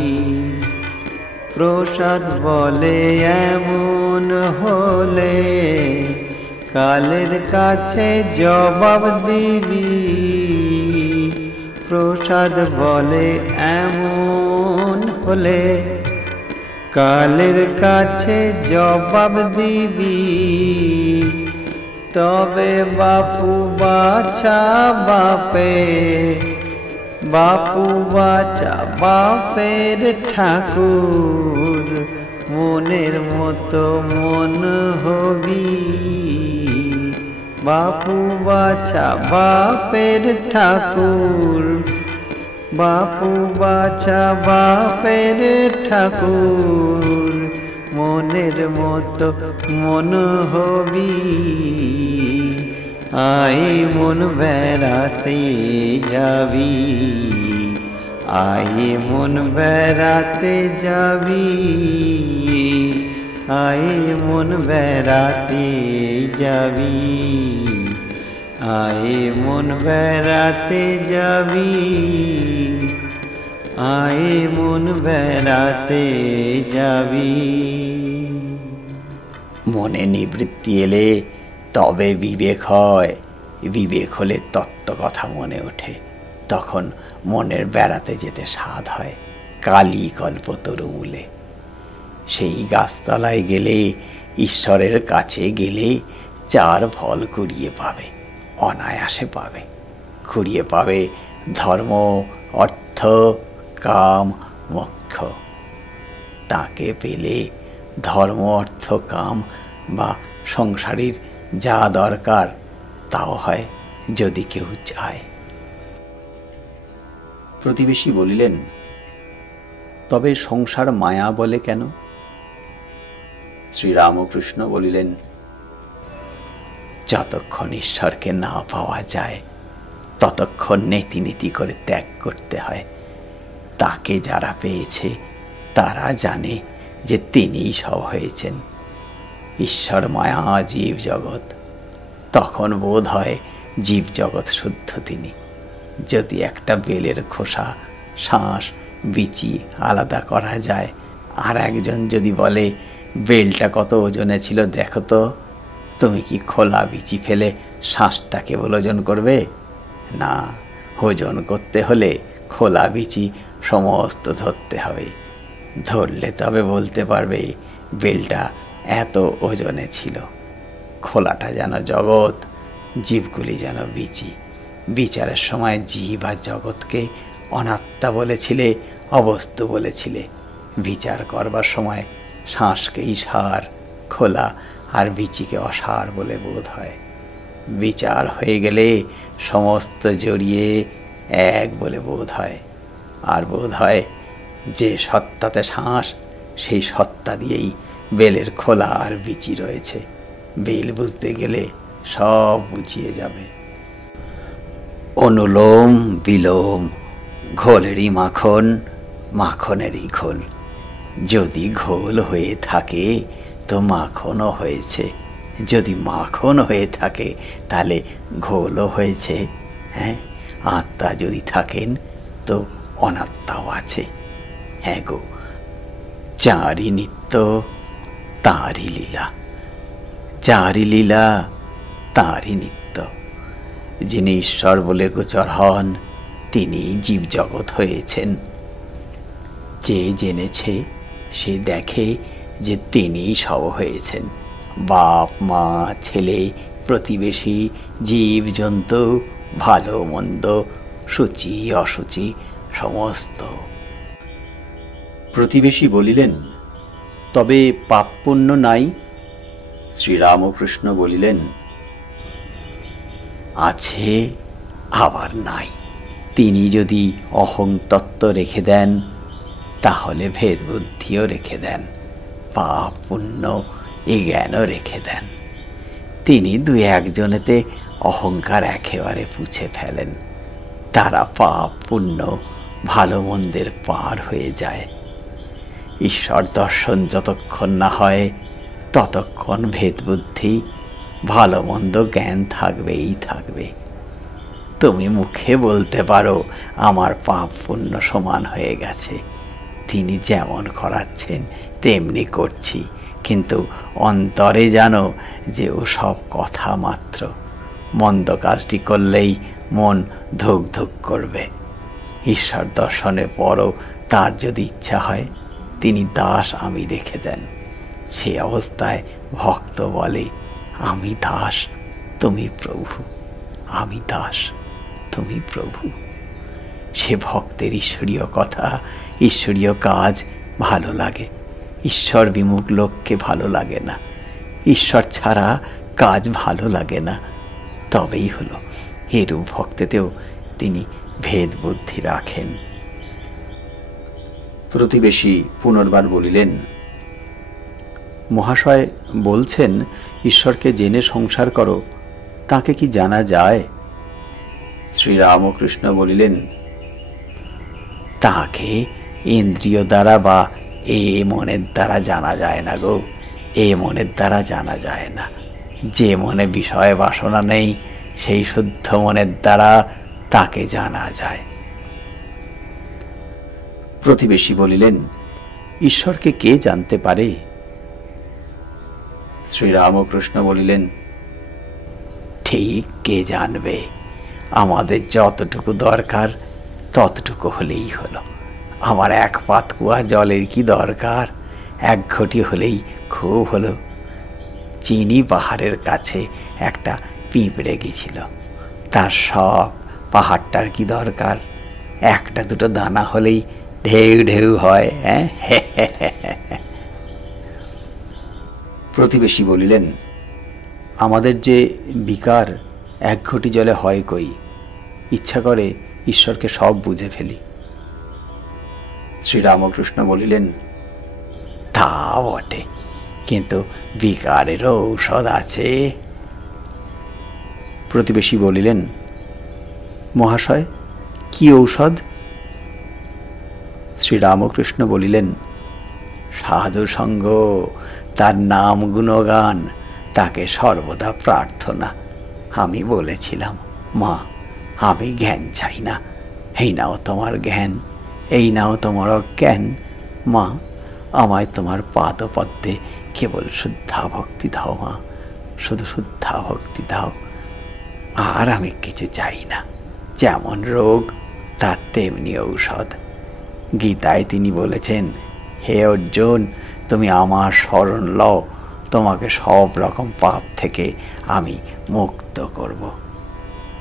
প্রসাদ বলে এমন হলে কালের কাছে জবাব দিবি। প্রসাদ বলে এমন হলে কালের কাছে জবাব দিবি। তবে বাপু বাছা বাপে, বাপু বাছা বাপের ঠাকুর, মনের মতো মন হবি। বাপু বাছা বাপের ঠাকুর, বাপু বাছা বাপের ঠাকুর, মনের মতো মন হবি। আয় মন বেড়াতে যাবি, আয় মন বেড়াতে যাবি, আয় মন বেড়াতে যাবি, আয় মন বেড়াতে যাবি, আয় মন বেড়াতে যাবি। মনে নিবৃত্তি এলে তবে বিবেক হয়, বিবেক হলে তত্ত্ব কথা মনে ওঠে। তখন মনের বেড়াতে যেতে স্বাদ হয় কালী কল্পতরু মূলে। সেই গাছতলায় গেলে, ঈশ্বরের কাছে গেলে 4 ফল কুড়িয়ে পাবে, অনায়াসে পাবে। কুড়িয়ে পাবে ধর্ম, অর্থ, কাম, মোক্ষ। তাকে পেলে ধর্ম, অর্থ, কাম বা সংসারের যা দরকার তাও হয়, যদি কেউ চায়। প্রতিবেশী বলিলেন, তবে সংসার মায়া বলে কেন? শ্রীরামকৃষ্ণ বলিলেন, যতক্ষণ ঈশ্বরকে না পাওয়া যায় ততক্ষণ নীতি নীতি করে ত্যাগ করতে হয়। তাকে যারা পেয়েছে তারা জানে যে তিনিই সব হয়েছেন। ঈশ্বর মায়া জীব জগৎ, তখন বোধ হয় জীব জগৎ শুদ্ধ তিনি। যদি একটা বেলের খোসা, শাঁস, বিচি আলাদা করা যায়, আর একজন যদি বলে বেলটা কত ওজনে ছিল দেখো তো, তুমি কি খোলা বিচি ফেলে শ্বাসটা কেবল ওজন করবে? না, ওজন করতে হলে খোলা বিচি সমস্ত ধরতে হবে। ধরলে তবে বলতে পারবে বেলটা এত ওজনে ছিল। খোলাটা যেন জগৎ, জীবগুলি যেন বিচি। বিচারের সময় জীব আর জগৎকে অনাত্মা বলেছিলে, অবস্তু বলেছিলে। বিচার করবার সময় শ্বাসকেই সার, খোলা আর বিচিকে অসার বলে বোধ হয়। বিচার হয়ে গেলে সমস্ত জড়িয়ে এক বলে বোধ হয়। আর বোধ হয় যে সত্তাতে শ্বাস, সেই সত্তা দিয়েই বেলের খোলা আর বিচি রয়েছে। বেল বুঝতে গেলে সব বুঝিয়ে যাবে। অনুলোম বিলোম, ঘোলেরই মাখন, মাখনেরই ঘোল। যদি ঘোল হয়ে থাকে তো মাখনও হয়েছে, যদি মাখন হয়ে থাকে তাহলে ঘোলও হয়েছে। হ্যাঁ, আত্মা যদি থাকেন তো অনাত্মাও আছে। হ্যাঁ গো, যাঁরই নিত্য তাঁরই লীলা, যাঁরই লীলা তাঁরই নিত্য। যিনি ঈশ্বর বলে গোচর হন তিনি জীবজগৎ হয়েছেন। যে জেনেছে সে দেখে যে তিনিই সব হয়েছেন। বাপ মা ছেলে প্রতিবেশী জীবজন্তু ভালো মন্দ সূচি অসুচি সমস্ত। প্রতিবেশী বলিলেন, তবে পাপ পুণ্য নাই? শ্রীরামকৃষ্ণ বলিলেন, আছে আবার নাই। তিনি যদি অহং তত্ত্ব রেখে দেন তাহলে ভেদ বুদ্ধিও রেখে দেন, পাপ পুণ্য এ জ্ঞানও রেখে দেন। তিনি দু একজনেতে অহংকার একেবারে পুছে ফেলেন। তারা পাপ পুণ্য ভালো মন্দের পার হয়ে যায়। ঈশ্বর দর্শন যতক্ষণ না হয় ততক্ষণ ভেদ বুদ্ধি ভালো মন্দ জ্ঞান থাকবেই থাকবে। তুমি মুখে বলতে পারো আমার পাপ পুণ্য সমান হয়ে গেছে, তিনি যেমন করাচ্ছেন তেমনি করছি, কিন্তু অন্তরে জানো যে ও সব কথা মাত্র। মন্দ কাজটি করলেই মন ধুক ধুক করবে। ঈশ্বর দর্শনের পরও তার যদি ইচ্ছা হয় তিনি দাস আমি রেখে দেন। সে অবস্থায় ভক্ত বলে, আমি দাস তুমি প্রভু, আমি দাস তুমি প্রভু। সে ভক্তের ঈশ্বরীয় কথা, ঈশ্বরীয় কাজ ভালো লাগে। ঈশ্বর বিমুখ লোককে ভালো লাগে না। ঈশ্বর ছাড়া কাজ ভালো লাগে না। তবেই হলো এরূপ ভক্তেতেও তিনি ভেদ বুদ্ধি রাখেন। প্রতিবেশী পুনর্বার বলিলেন, মহাশয় বলছেন ঈশ্বরকে জেনে সংসার করো, তাকে কি জানা যায়? শ্রীরামকৃষ্ণ বলিলেন, তাকে ইন্দ্রিয় দ্বারা বা এ মনের দ্বারা জানা যায় না গো, এ মনের দ্বারা জানা যায় না। যে মনে বিষয় বাসনা নেই সেই শুদ্ধ মনের দ্বারা তাকে জানা যায়। প্রতিবেশী বলিলেন, ঈশ্বরকে কে জানতে পারে? শ্রীরামকৃষ্ণ বলিলেন, ঠিক কে জানবে? আমাদের যতটুকু দরকার ততটুকু হলেই হলো। আমার এক পাত কুয়া জলের কি দরকার? এক ঘটি হলেই খুব হলো। চিনি পাহাড়ের কাছে একটা পিঁপড়ে গেছিল, তার সব পাহাড়টার কি দরকার? একটা দুটো দানা হলেই ঢেউ ঢেউ হয়। প্রতিবেশী বলিলেন, আমাদের যে বিকার এক ঘটি জলে হয় কই? ইচ্ছা করে ঈশ্বরকে সব বুঝে ফেলি। শ্রীরামকৃষ্ণ বলিলেন, তা বটে, কিন্তু বিকারেরও ঔষধ আছে। প্রতিবেশী বলিলেন, মহাশয় কি ঔষধ? শ্রীরামকৃষ্ণ বলিলেন, সাধু সঙ্গ, তার নাম গুণগান, তাকে সর্বদা প্রার্থনা। আমি বলেছিলাম, মা আমি জ্ঞান চাই না, এই নাও তোমার জ্ঞান, এই নাও তোমার অজ্ঞান। মা আমায় তোমার পাদপদ্মে কেবল শুদ্ধা ভক্তি দাও, মা শুধু শুদ্ধা ভক্তি দাও, আর আমি কিছু চাই না। যেমন রোগ তার তেমনি ঔষধ। গীতায় তিনি বলেছেন, হে অর্জুন, তুমি আমার শরণ লও, তোমাকে সব রকম পাপ থেকে আমি মুক্ত করব।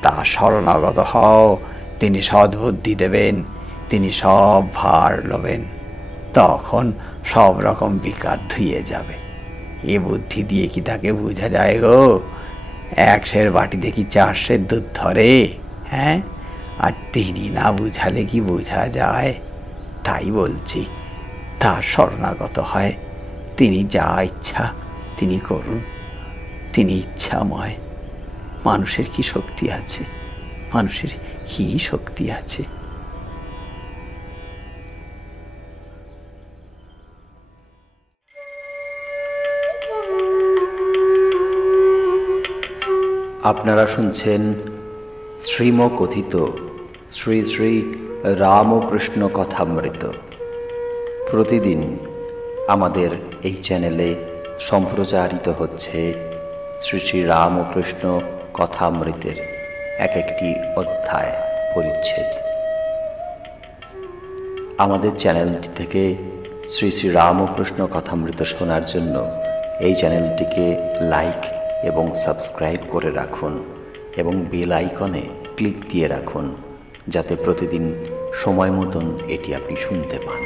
তার শরণাগত হও, তিনি সদ্বুদ্ধি দেবেন, তিনি সব ভার লবেন। তখন সব রকম বিকার ধুয়ে যাবে। এ বুদ্ধি দিয়ে কি তাকে বোঝা যায় গো? 1 সের বাটিতে কি 4 সের দুধ ধরে? হ্যাঁ, আর তিনি না বুঝালে কি বোঝা যায়? তাই বলছি, তার শরণাগত হয়, তিনি যা ইচ্ছা তিনি করুন। তিনি ইচ্ছাময়। মানুষের কি শক্তি আছে? মানুষের কি শক্তি আছে? আপনারা শুনছেন শ্রীমকথিত শ্রী শ্রী রামকৃষ্ণ কথামৃত। প্রতিদিন আমাদের এই চ্যানেলে সম্প্রচারিত হচ্ছে শ্রী শ্রী রামকৃষ্ণ কথামৃতের এক একটি অধ্যায় পরিচ্ছেদ। আমাদের চ্যানেলটি থেকে শ্রী শ্রী রামকৃষ্ণ কথামৃত শোনার জন্য এই চ্যানেলটিকে লাইক এবং সাবস্ক্রাইব করে রাখুন এবং বেল আইকনে ক্লিক দিয়ে রাখুন, যাতে প্রতিদিন সময় মতন এটি আপনি শুনতে পান।